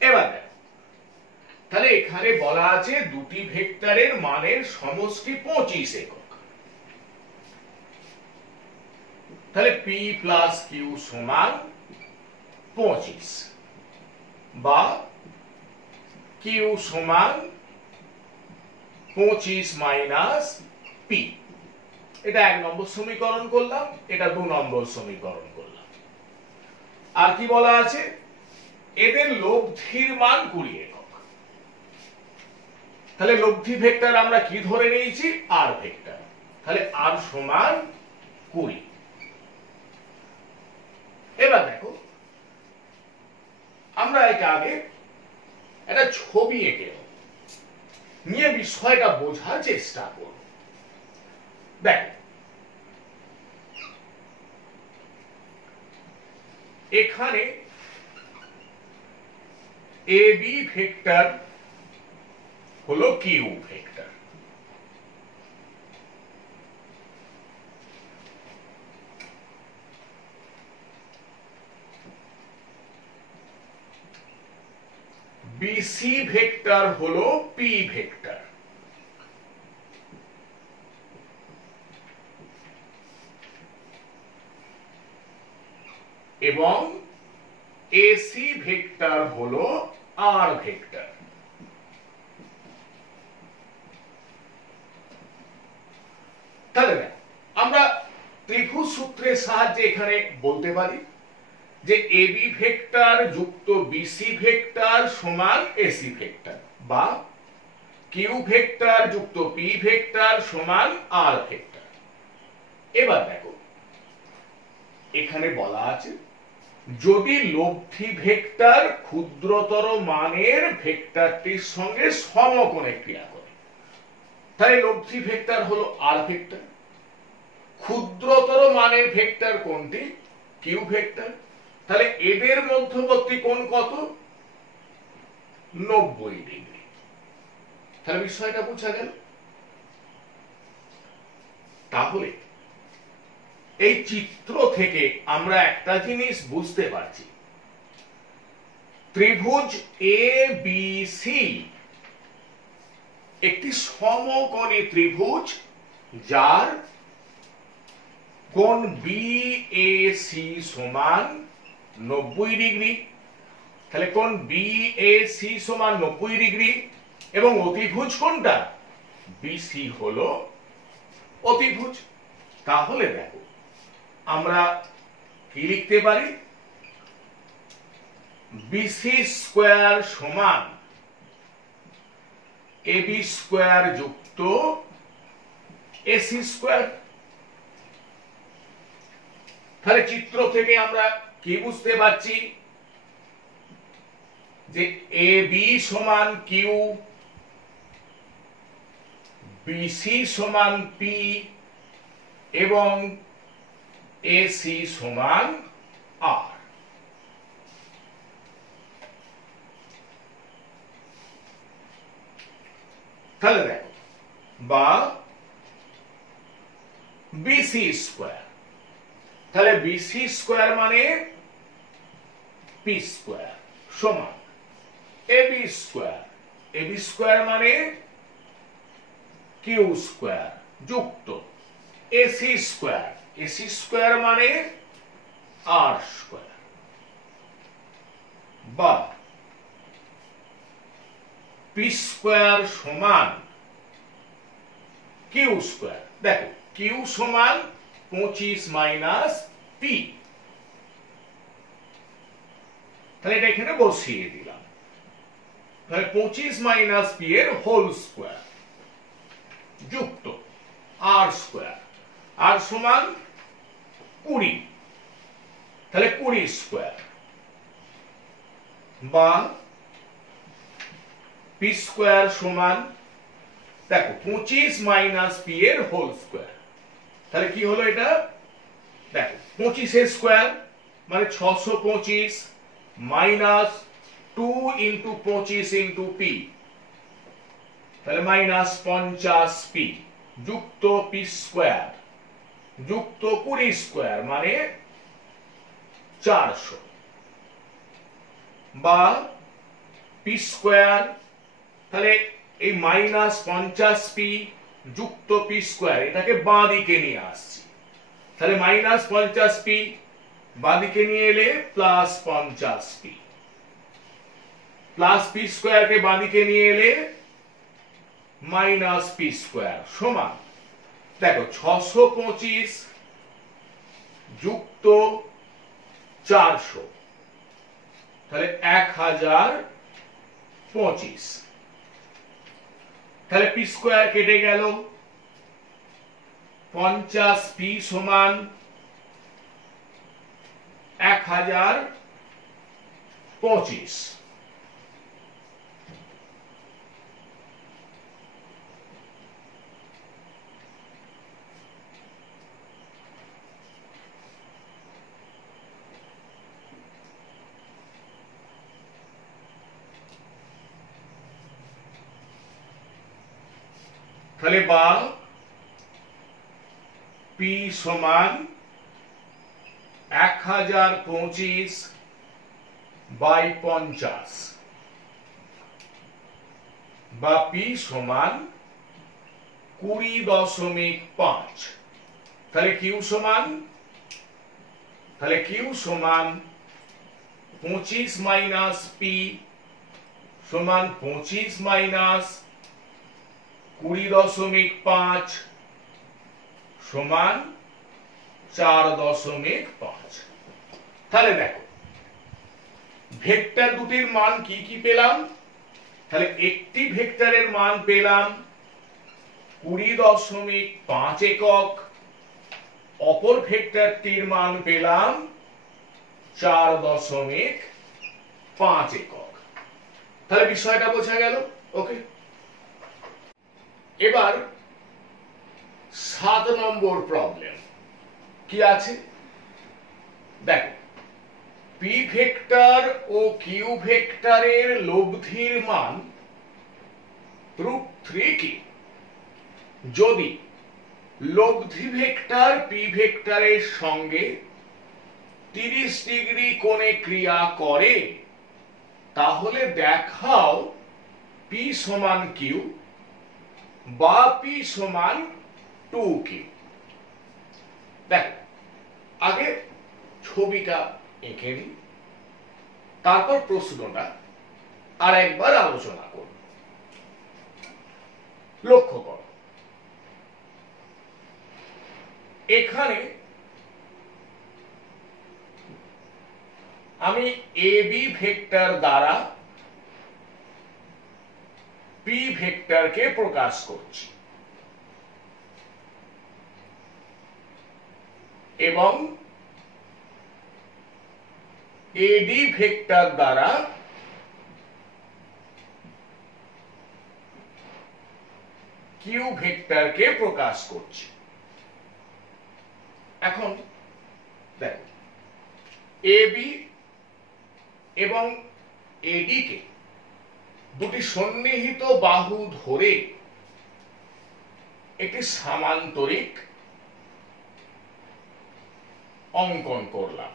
এবার দেখো, তাহলে এখানে বলা আছে দুটি ভেক্টরের মানের সমষ্টি 25 একক। তাহলে পি প্লাস কিউ সমান 25 বা কিউ সমান 25 মাইনাস পি। এটা 1 নম্বর সমীকরণ করলাম, এটা 2 নম্বর সমীকরণ করলাম। আর কি বলা আছে, এদের লব্ধির মান 20 একক। তাহলে লব্ধি ভেক্টর আমরা কি ধরে নিয়েছি, আর ভেক্টর। তাহলে আর সমান 20। এবার দেখো আমরা এটা আগে একটা ছবি এঁকে নিয়ে বিষয়টা বোঝার চেষ্টা করব। দেখ এখানে এ বি ভেক্টর হলো কিউ ভেক্টর, বিসি ভেক্টর হলো পি ভেক্টর এবং এসি ভেক্টর হলো আর ভেক্টর। তাহলে আমরা ত্রিভুজ সূত্রের সাহায্যে এখানে বলতে পারি যে এবি ভেক্টর যুক্ত বিসি ভেক্টর সমান এসি ভেক্টর বা কিউ ভেক্টর যুক্ত পি ভেক্টর সমান আর ভেক্টর। এবার দেখো এখানে বলা আছে যদি লব্ধি ভেক্টর ক্ষুদ্রতর মানের ভেক্টরটির সঙ্গে সমকোণে ক্রিয়া করে, তাহলে লব্ধি ভেক্টর হলো আর ভেক্টর, ক্ষুদ্রতর মানের ভেক্টর কোনটি, কিউ ভেক্টর। তাহলে এদের মধ্যবর্তী কোণ কত, 90 ডিগ্রি। তাহলে বিষয়টা বোঝা গেল। তাহলে এই চিত্র থেকে আমরা একটা জিনিস বুঝতে পারছি, ত্রিভুজ এ বি সি একটি সমকোণী ত্রিভুজ যার কোণ বিএসি সমান 90 ডিগ্রি। তাহলে কোণ বিএসি সমান 90 ডিগ্রি এবং অতিভুজ কোণটা বিসি হলো অতিভুজ। তাহলে দেখো আমরা কি লিখতে পারি, বিসি স্কয়ার সমান এবি স্কয়ার যুক্ত এসি স্কয়ার। তাহলে চিত্র থেকে আমরা কি বুঝতে পারছি যে এবি সমান কিউ, বিসি সমান পি এবং এসি সমান আর। তাহলে দেখো, বা বিসি স্কয়ার, তাহলে বিসি স্কয়ার মানে পি স্কয়ার সমান এবি স্কয়ার, এবি স্কয়ার মানে কিউ স্কয়ার যুক্ত এসি স্কয়ার, এসি স্কয়ার মানে আর স্কয়ার, বা পি স্কয়ার সমান কিউ স্কয়ার। দেখো কিউ সমান 25 মাইনাস পি, তাহলে এটা এখানে বসিয়ে দিলাম। তাহলে 25 মাইনাস পি এর হোল স্কয়ার যুক্ত আর স্কয়ার, আর সমান 20, তাহলে 20 স্কয়ার, বা পি স্কয়ার সমান, দেখো 25 মাইনাস পি এর হোল স্কয়ার, তাহলে কি হলো এটা, দেখো 25 এর স্কয়ার মানে 625 মাইনাস 2 ইন্টু 25 ইন্টু পি, তাহলে মাইনাস 50 পি যুক্ত পি স্কয়ার যুক্ত 20 স্কয়ার মানে 400, বা পি স্কয়ার, তাহলে এই মাইনাস 50 পি যুক্ত পি স্কয়ার এটাকে বাঁ দিকে নিয়ে আসছি, তাহলে মাইনাস 50 পি বাঁ দিকে নিয়ে এলে plus 50 P, plus P square কে বাঁ দিকে নিয়ে এলে মাইনাস পি স্কয়ার সমান, দেখো 625 যুক্ত 400, তাহলে 1025, তাহলে পি স্কয়ার কেটে গেল, 50 পি সমান 1025, তাহলে বা পি সমান 1025 বাই 50, বা পি সমান 20.5, তাহলে কিউ সমান, তাহলে কিউ সমান 25 মাইনাস পি সমান 25 মাইনাস 20.5 সমান 4.5। তাহলে দেখো ভেক্টর দুটির মান কি কি পেলাম, তাহলে একটি ভেক্টরের মান পেলাম 20.5 একক, অপর ভেক্টরটির মান পেলাম 4.5 একক। তাহলে বিষয়টা বোঝা গেল। ওকে, এবার 7 নম্বর প্রবলেম কি আছে দেখো, পি ভেক্টর ও কিউ ভেক্টরের লব্ধির মান প্রুফ 3 কি, যদি লব্ধি ভেক্টর পি ভেক্টরের সঙ্গে 30 ডিগ্রি কোণে ক্রিয়া করে তাহলে দেখাও পি সমান কিউ বা পি সমান 2 কিউ। দেখো আগে ছবিটা এঁকে নিই, তারপর প্রশ্নটা আর একবার আলোচনা করব। লক্ষ্য করো এখানে আমি এ বি ভেক্টর দ্বারা পি ভেক্টরকে প্রকাশ করছি এবং এডি ভেক্টর দ্বারা কিউ ভেক্টরকে প্রকাশ করছি। এখন দেখো এবি এবং এডি কে দুটি সন্নিহিত বাহু ধরে একটি সামান্তরিক অঙ্কন করলাম।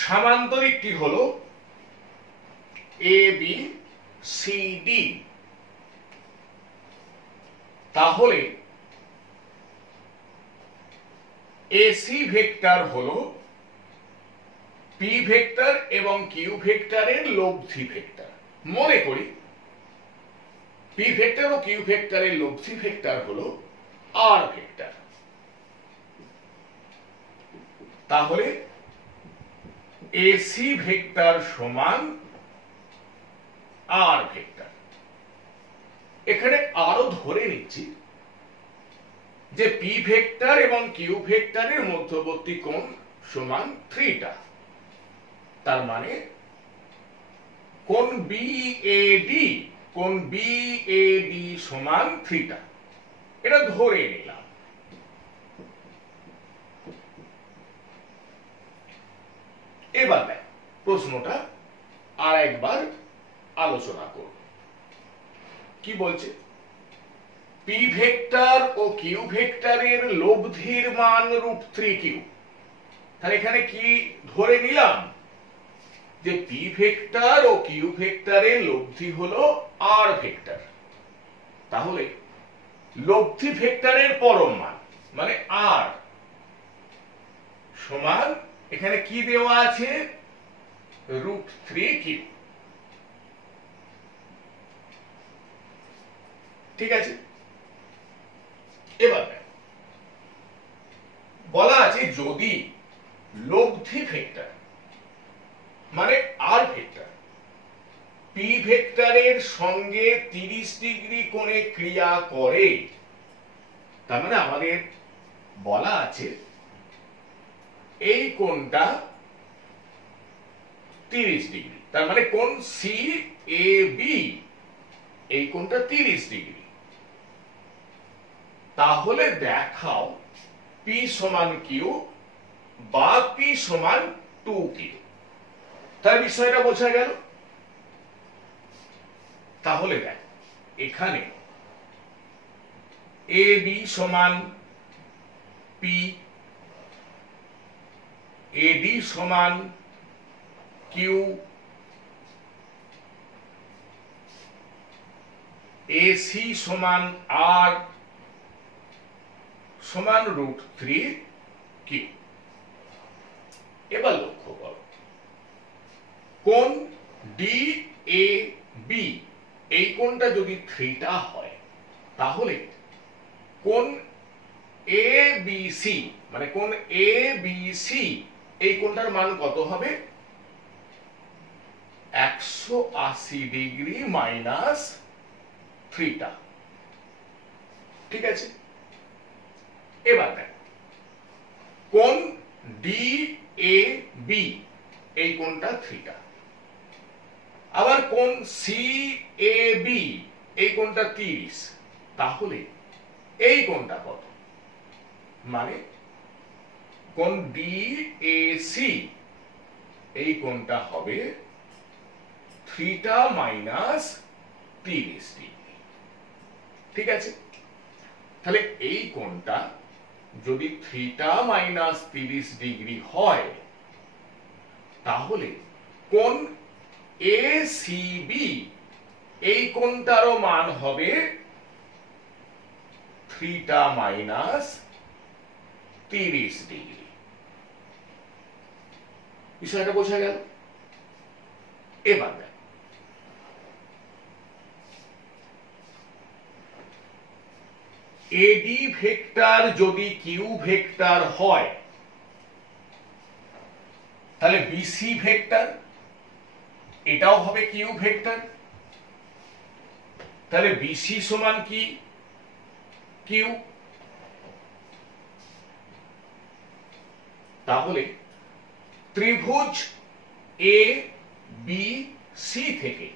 সামান্তরিকটি হলো এ বি সি ডি। তাহলে এসি ভেক্টর হলো পি ভেক্টর এবং কিউ ভেক্টরের লব্ধি ভেক্টর। মনে করি পি ভেক্টর ও কিউ ভেক্টরের লব্ধি ভেক্টর হলো আর ভেক্টর। তাহলে এসি ভেক্টর সমান আর ভেক্টর। এখানে আরো ধরে নিচ্ছি যে পি ভেক্টর এবং কিউ ভেক্টরের মধ্যবর্তী কোণ সমান থিটা। তার মানে কোণ বিএডি সমান থিটা, এটা ধরে নিলাম। এবার দেখ প্রশ্নটা আর একবার আলোচনা করব। কি বলছে? পি ভেক্টর ও কিউ ভেক্টরের লব্ধির মান √3 কিউ। তাহলে এখানে কি ধরে নিলাম যে পি ভেক্টর ও কিউ ভেক্টরের লব্ধি হলো আর ভেক্টর। তাহলে লব্ধি ভেক্টরের পরম মান মানে আর সমান এখানে কি দেওয়া আছে? √3 কিউ। ঠিক আছে, এবার বলা আছে যদি লব্ধি ভেক্টর মানে আর ভেক্টর পি ভেক্টরের সঙ্গে 30 ডিগ্রি কোণে ক্রিয়া করে, তার মানে আমাদের বলা আছে এই কোণটা 30 ডিগ্রি। তার মানে কোণ সি এ বি এই কোণটা 30 ডিগ্রি। তাহলে দেখাও পি সমান কিউ বা পি সমান 2 কিউ। তার বিষয়টা বোঝা গেল। তাহলে দেখ এখানে এ বি সমান পি, এডি সমান কিউ, এসি সমান আর সমান √3 কিউ। এবার লক্ষ্য করো কোণ ডি এ বি এই কোণটা যদি থিটা হয় তাহলে কোণ এ বি সি মানে কোণ এ বি সি এই কোণটার মান কত হবে? 180 ডিগ্রি মাইনাস থিটা। ঠিক আছে, এবার দেখ কোণ ডি এ বি এই কোণটা থিটা, আবার কোণ সি এ বি এই কোণটা 30। তাহলে এই কোণটা কত? মানে কোণ ডি এ সি এই কোণটা হবে থিটা মাইনাস 30 ডিগ্রি। ঠিক আছে, তাহলে এই কোণটা যদি থিটা মাইনাস 30 ডিগ্রি হয় তাহলে কোণ এসিবি এই কোণটারও মান হবে থিটা মাইনাস 30 ডিগ্রি। বিষয়টা বোঝা গেল? এবার দেখ, এডি ভেক্টর যদি কিউ ভেক্টর হয় তাহলে বিসি ভেক্টর এটাও হবে কিউ ভেক্টর। তাহলে বিসি সমান কি? কিউ। তাহলে ত্রিভুজ এ বি সি থেকে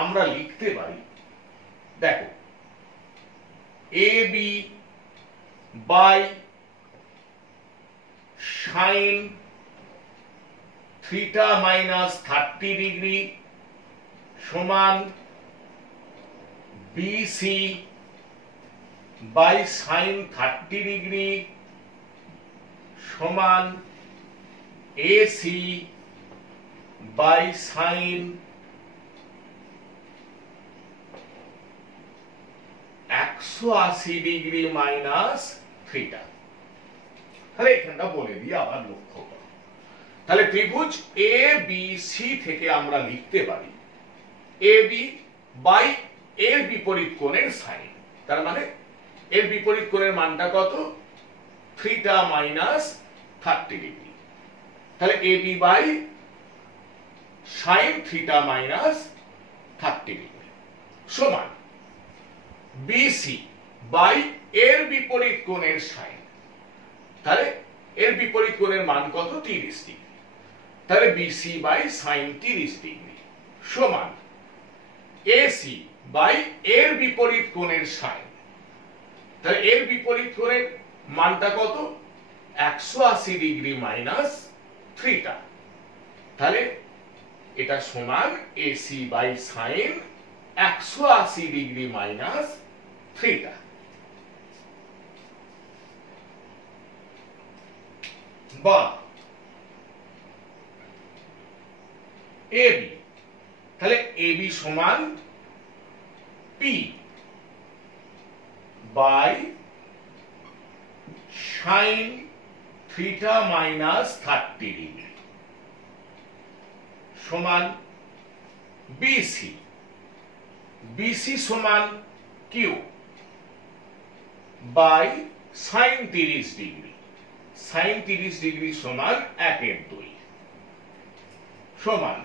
আমরা লিখতে পারি, দেখো, A B by sine theta minus 30 degree সমান বিসি বাই সাইন 30 ডিগ্রি সমান AC by sine 180 degree minus theta. তাহলে এখানটা বলে দিই, আবার লক্ষ্য করো। তাহলে ত্রিভুজ এ বি সি থেকে আমরা লিখতে পারি এ বি বাই এর বিপরীত কোণের সাইন, তার মানে এর বিপরীত কোণের মানটা কত? Theta minus 30 degree. তাহলে A B by sine theta minus 30 degree সমান বিসি বাই এর বিপরীত কোণের সাইন। তাহলে এর বিপরীত কোণের মান কত? 30 ডিগ্রি। তাহলে বিসি বাই সাইন 30 ডিগ্রি সমান এসি বাই এর বিপরীত কোণের সাইন। তাহলে এর বিপরীত কোণের মানটা কত? 180 ডিগ্রি মাইনাস থিটা। তাহলে এটা সমান AC by sine 180 degree minus theta. বা এবি, তাহলে এবি সমান P by sine theta minus 30 degree সমান বিসি, বিসি সমান Q by sine 30 degree, sine 30 degree সমান 1/2 সমান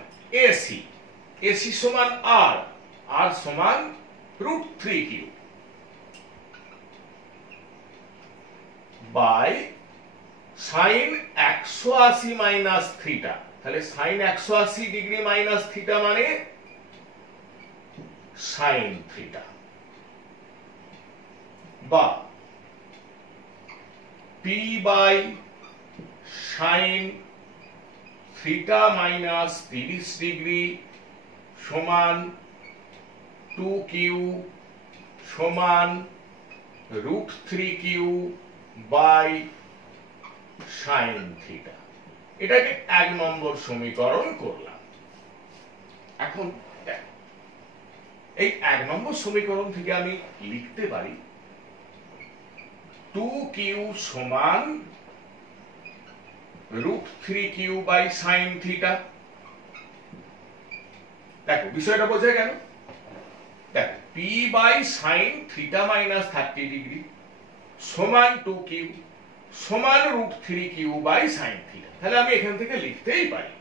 এসি, এসি সমান আর, আর সমান √3 Q by sine 180 minus theta. তাহলে সাইন 180 ডিগ্রি মাইনাস থিটা মানে সাইন থিটা। বা P by sine theta minus 30 degree সমান 2 কিউ সমান √3 কিউ বাই সাইন থিটা। এটাকে 1 নম্বর সমীকরণ করলাম। এখন দেখো, এই 1 নম্বর সমীকরণ থেকে আমি লিখতে পারি 2 কিউ সমান √3 কিউ বাই সাইন থিটা। দেখো বিষয়টা বোঝা গেল? দেখো P by sine theta minus 30 degree সমান 2 কিউ সমান √3 কিউ বাই সাইন থিটা। তাহলে আমি এখান থেকে লিখতেই পারি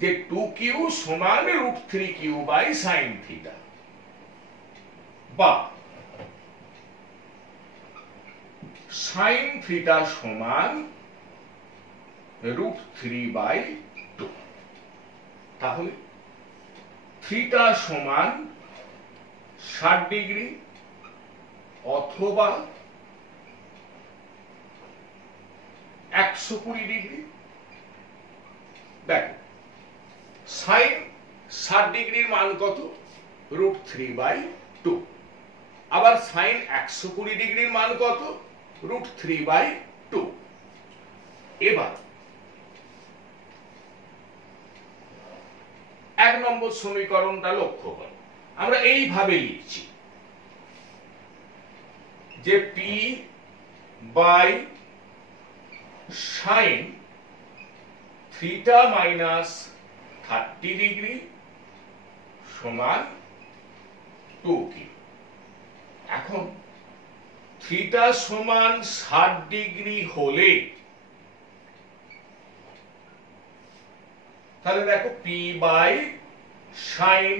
যে 2 কিউ সমান √3 কিউ বাই সাইন থিটা। বা সাইন থিটা সমান √3/2। তাহলে থিটা সমান 60 ডিগ্রি অথবা 120 ডিগ্রি। দেখো সাইন 60 ডিগ্রির মান কত? √3/2। আবার সাইন 120 ডিগ্রির মান কত? √3/2। এবার 1 নম্বর সমীকরণটা লক্ষ্য করো, আমরা এইভাবে লিখছি যে P by sine theta minus 30 degree সমান 2q। এখন থিটা সমান 60 ডিগ্রি হলে তাহলে দেখো p by sine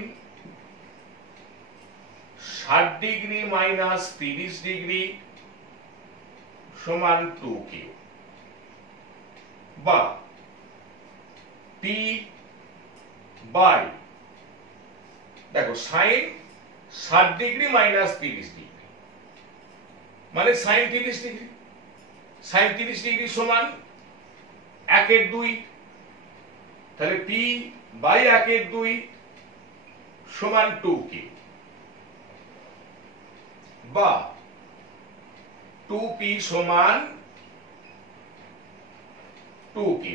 60 degree minus 30 degree সমান 2q, বা p বাই দেখো সাইন 60 ডিগ্রি মাইনাস 30 ডিগ্রি মানে সাইন 30 ডিগ্রি, সাইন 30 ডিগ্রি সমান 1/2, তাহলে p বাই 1/2 সমান 2q, বা 2p সমান 2q,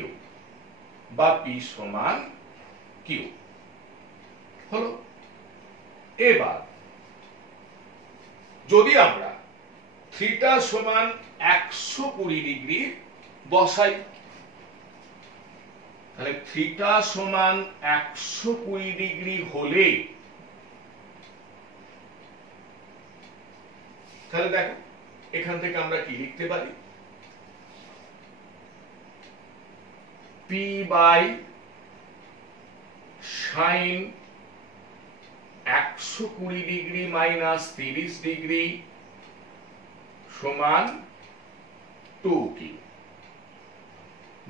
বা p সমান q হলো। এবার যদি আমরা থিটা সমান 120 ডিগ্রি বসাই, তাহলে থিটা সমান 120 ডিগ্রি হলে তাহলে দেখো এখান থেকে আমরা কি লিখতে পারি, p by sine 120 degree minus 30 degree সমান 2q,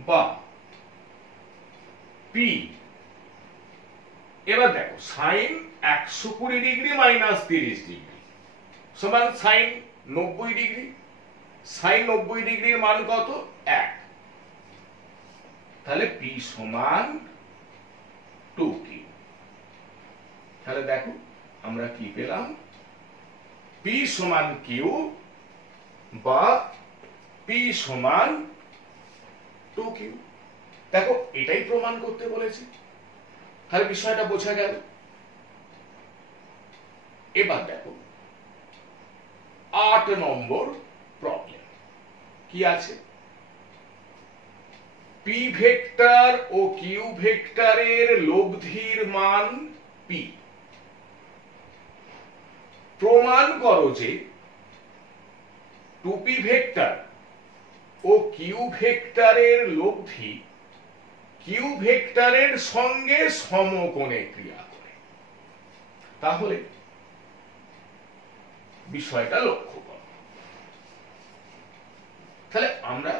বা p এবার দেখো সাইন 120 ডিগ্রি মাইনাস 30 ডিগ্রি সমান সাইন 90 ডিগ্রি, সাইন 90 ডিগ্রির মান কত 1, তাহলে p সমান 2q। তাহলে দেখো আমরা কি পেলাম, p সমান q বা p সমান 2q। দেখো এটাই প্রমাণ করতে বলেছি, তাহলে বিষয়টা বোঝা গেল। এবার দেখো 8 নম্বর প্রবলেম কি আছে, p ভেক্টর ও q ভেক্টরের লব্ধির মান p। প্রমাণ করো যে 2p ভেক্টর ও q ভেক্টরের লব্ধি q ভেক্টরের সঙ্গে সমকোণে ক্রিয়া করে। তাহলে বিষয়টা লক্ষ্য করো। তাহলে আমরা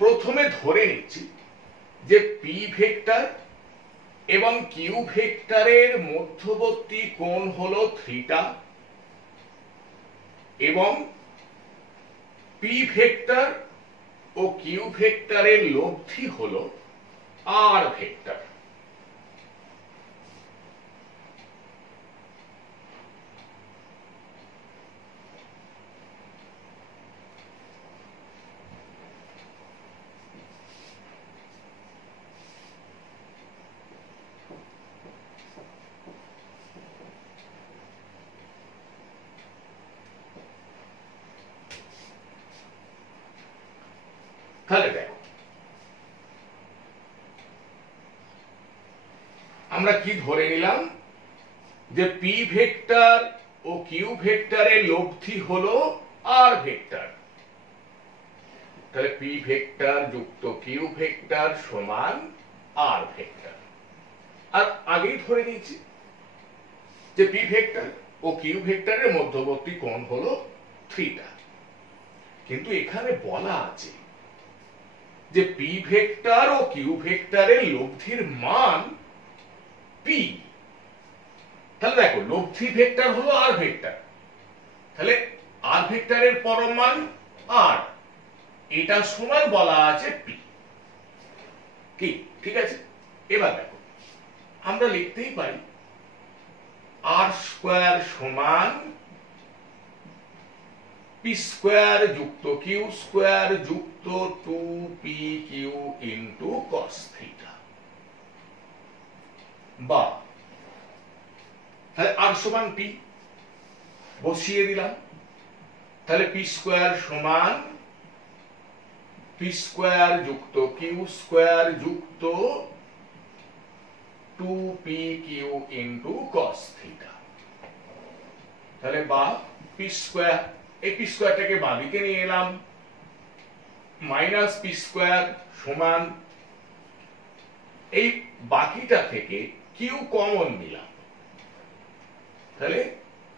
প্রথমে ধরে নিচ্ছি যে p ভেক্টর এবং q ভেক্টরের মধ্যবর্তী কোণ হলো থিটা, এবং p ভেক্টর ও q ভেক্টরের লব্ধি হলো r ভেক্টর। তাহলে দেখো আমরা কি ধরে নিলাম যে p ভেক্টর ও q ভেক্টরের লব্ধি হলো r ভেক্টর, তাহলে p ভেক্টর যুক্ত q ভেক্টর সমান r ভেক্টর। আর আগেই ধরে নিয়েছি যে p ভেক্টর ও q ভেক্টরের মধ্যবর্তী কোণ হলো থিটা, কিন্তু এখানে বলা আছে যে p ভেক্টর ও q ভেক্টরের লব্ধির মান p। তাহলে দেখো লব্ধি ভেক্টর হলো r ভেক্টর, তাহলে r ভেক্টরের পরম মান r, এটা সমান বলা আছে p। কি ঠিক আছে? এবার দেখো আমরা লিখতেই পারি r স্কয়ার সমান p স্কয়ার যুক্ত q স্কয়ার যুক্ত 2pq ইনটু cos থিটা, বা তাহলে r সমান p বসিয়ে দিলাম, তাহলে p স্কয়ার সমান পি স্কোয়ার যুক্ত কিউ স্কোয়ার যুক্ত 2pq ইন্টু কস থিটা। তাহলে বা পি স্কোয়ার, এই পি স্কোয়ারটাকে বাঁদিকে নিয়ে এলাম, মাইনাস পি স্কোয়ার সমান এই বাকিটা থেকে কিউ কমন নিলাম, তাহলে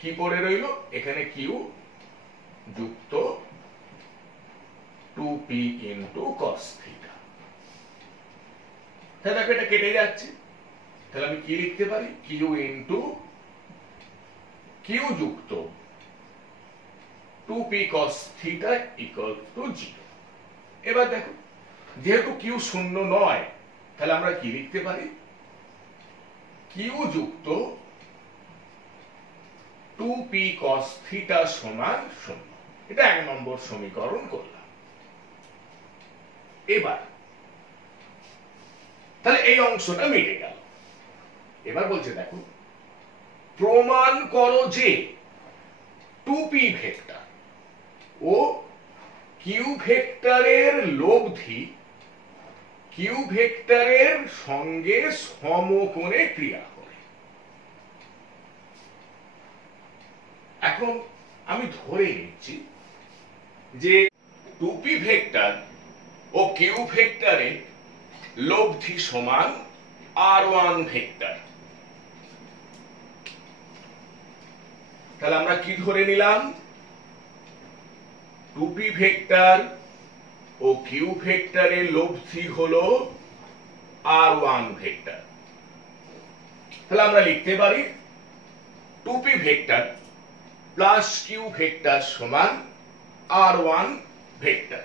কি পড়ে রইল এখানে কিউ যুক্ত 2p ইন্টু কস থিটা। তাহলে এটা কেটে যাচ্ছে, তাহলে আমি কি লিখতে পারি, কিউ ইন্টু কিউ যুক্ত 2p cos theta equal to 0। এবার দেখো যেহেতু কিউ শূন্য নয়, তাহলে আমরা কি লিখতে পারি, কিউ যুক্ত 2p cos থিটা সমান 0। এটা 1 নম্বর সমীকরণ করলাম। এবার তাহলে এই অংশটা মিটে গেল। এবার বলছে দেখো, প্রমাণ করো যে 2p ভেক্টর ও কিউ ভেক্টরের লব্ধি কিউ ভেক্টরের সঙ্গে সমকোণে ক্রিয়া করে। এখন আমি ধরে নিচ্ছি যে 2p ভেক্টর ও কিউ ভেক্টরের লব্ধি সমান r1 ভেক্টর। তাহলে আমরা কি ধরে নিলাম, 2p ভেক্টর ও কিউ ভেক্টরের লব্ধি হলো r1 ভেক্টর। তাহলে আমরা লিখতে পারি 2p vector plus Q vector সমান r1 ভেক্টর।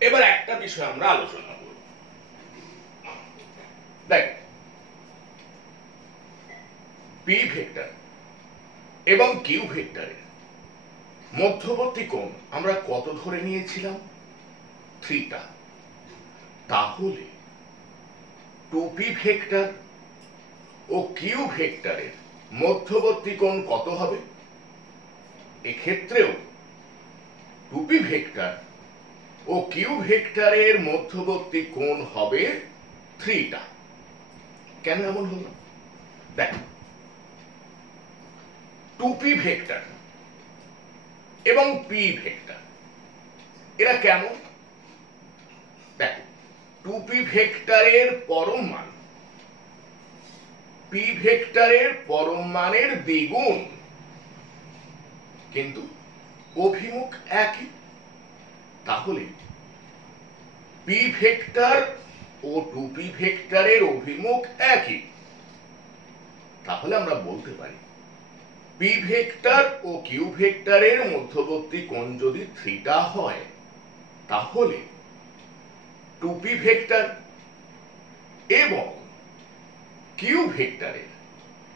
এবার একটা বিষয় আমরা আলোচনা করব। দেখ, পি ভেক্টর এবং কিউ ভেক্টরের মধ্যবর্তী কোণ আমরা কত ধরে নিয়েছিলাম, থিটা। তাহলে 2p ভেক্টর ও কিউ ভেক্টরের মধ্যবর্তী কোণ কত হবে, এক্ষেত্রেও 2p ভেক্টর ও কিউ ভেক্টরের মধ্যবর্তী কোণ হবে থিটা। কেন এমন হলো, দেখ 2p ভেক্টর এবং পি ভেক্টর এরা কেমন, দেখ 2p ভেক্টরের পরম মান পি ভেক্টরের পরম মানের দ্বিগুণ, কিন্তু অভিমুখ একই। তাহলে পি ভেক্টর ও 2p ভেক্টরের অভিমুখ একই। তাহলে আমরা বলতে পারি পি ভেক্টর ও কিউ ভেক্টরের মধ্যবর্তী কোণ যদি থিটা হয়, তাহলে 2p ভেক্টর এবং কিউ ভেক্টরের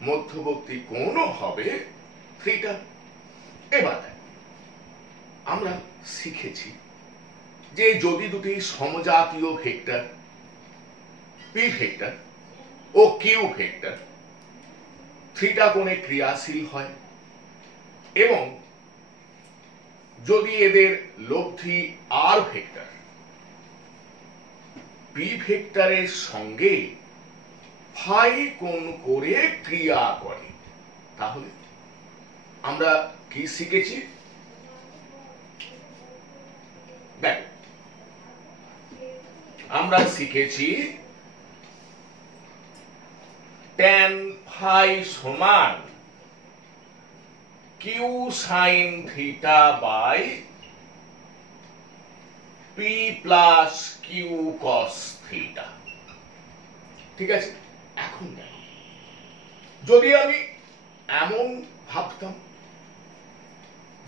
মধ্যবর্তী কোণও হবে থিটা। এবার আমরা শিখেছি যে যদি দুটি সমজাতীয় ভেক্টর পি ভেক্টর ও কিউ ভেক্টর থিটা কোণে ক্রিয়াশীল হয় এবং যদি এদের লব্ধি আর ভেক্টর পি ভেক্টরের সঙ্গে ফাই কোণ করে ক্রিয়া করে, তাহলে আমরা কি শিখেছি, দেখ আমরা শিখেছি tan ফাই সমান Q sine theta by P plus Q cos theta. ঠিক আছে, এখন যদি আমি এমন ভাবতাম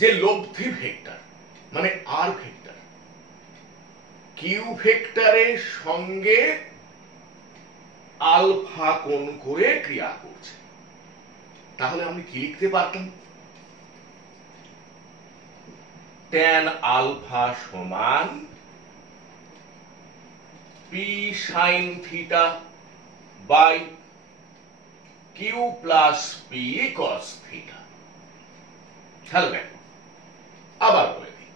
যে লব্ধি ভেক্টর মানে আর ভেক্টর কিউ ভেক্টরের সঙ্গে আলফা কোণ করে ক্রিয়া করছে, তাহলে আমি কি লিখতে পারতাম, tan আলফা সমান P sine theta by Q plus P cos theta. তাহলে দেখো আবার বলে দিই,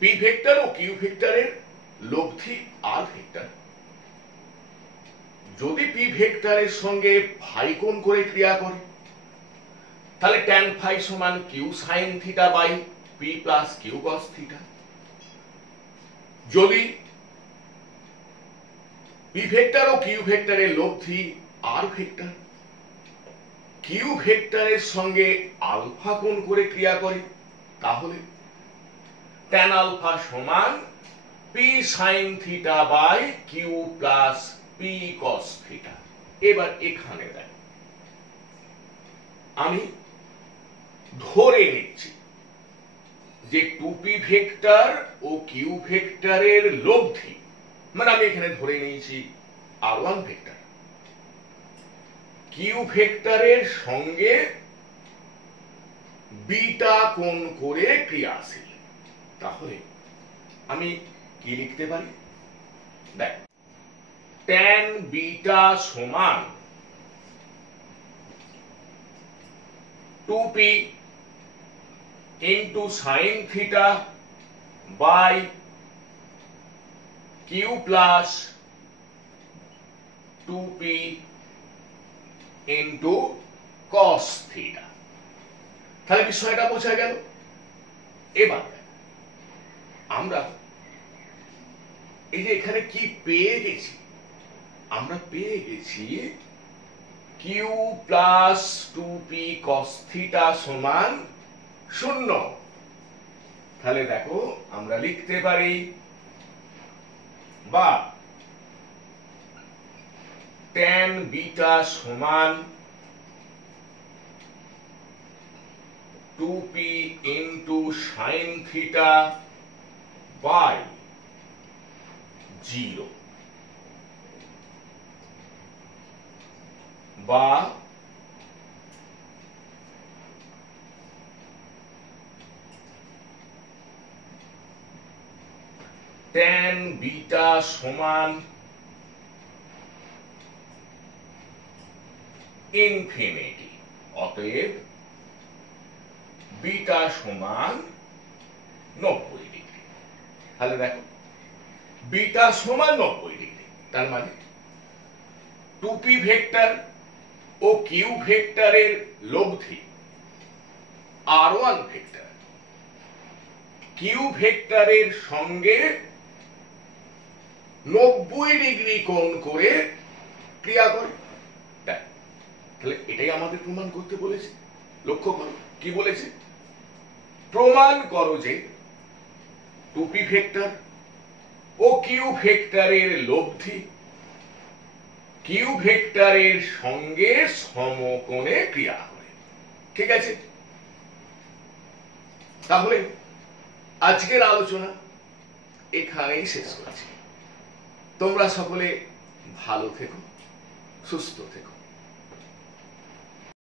পি ভেক্টর ও কিউ ভেক্টরের লব্ধি আর ভেক্টর যদি পি ভেক্টরের সঙ্গে ফাই কোণ করে ক্রিয়া করে তাহলে ট্যান ফাই সমান Q sine theta by P plus Q cos theta. যদি পি ভেক্টর ও কিউ ভেক্টরের লব্ধি আর ভেক্টর কিউ ভেক্টরের সঙ্গে আলফা কোণ করে ক্রিয়া করে তাহলে ট্যান আলফা সমান P sine theta by Q plus P cos theta. এবার এখানে দেখ আমি ধরে নিচ্ছি যে টুপি ভেক্টর ও কিউ ভেক্টরের লব্ধি মানে আমি এখানে ধরে নিয়েছি আর1 ভেক্টর কিউ ভেক্টরের সঙ্গে বিটা কোণ করে ক্রিয়াশীল। তাহলে আমি কি লিখতে পারি দেখ ট্যান বিটা সমান 2p into sin theta by q plus 2p into cos theta। তাহলে বিষয়টা বোঝা গেল। এবার আমরা এই যে এখানে কি পেয়ে গেছি আমরা পেয়ে গেছি q plus 2p cos theta সমান 0। তাহলে দেখো আমরা লিখতে পারি বা tan বিটা সমান 2p into sin theta by 0 বা tan বিটা সমান ইনফিনিটি। অতএব বিটা সমান 90 ডিগ্রি। তাহলে দেখো বিটা সমান 90 ডিগ্রি তার মানে টুপি ভেক্টর ও কিউ ভেক্টরের লব্ধি আর1 ভেক্টর কিউ ভেক্টরের সঙ্গে 90 ডিগ্রি কোণ করে ক্রিয়া করে। তাহলে এটাই আমাদের প্রমাণ করতে বলেছে। লক্ষ্য করো কি বলেছে, প্রমাণ করো যে টুপি ভেক্টর ও কিউ ভেক্টরের লব্ধি কিউ ভেক্টরের সঙ্গে সমকোণে ক্রিয়া করে। ঠিক আছে, তাহলে আজকের আলোচনা এখানেই শেষ করছি। তোমরা সকলে ভালো থেকো, সুস্থ থেকো।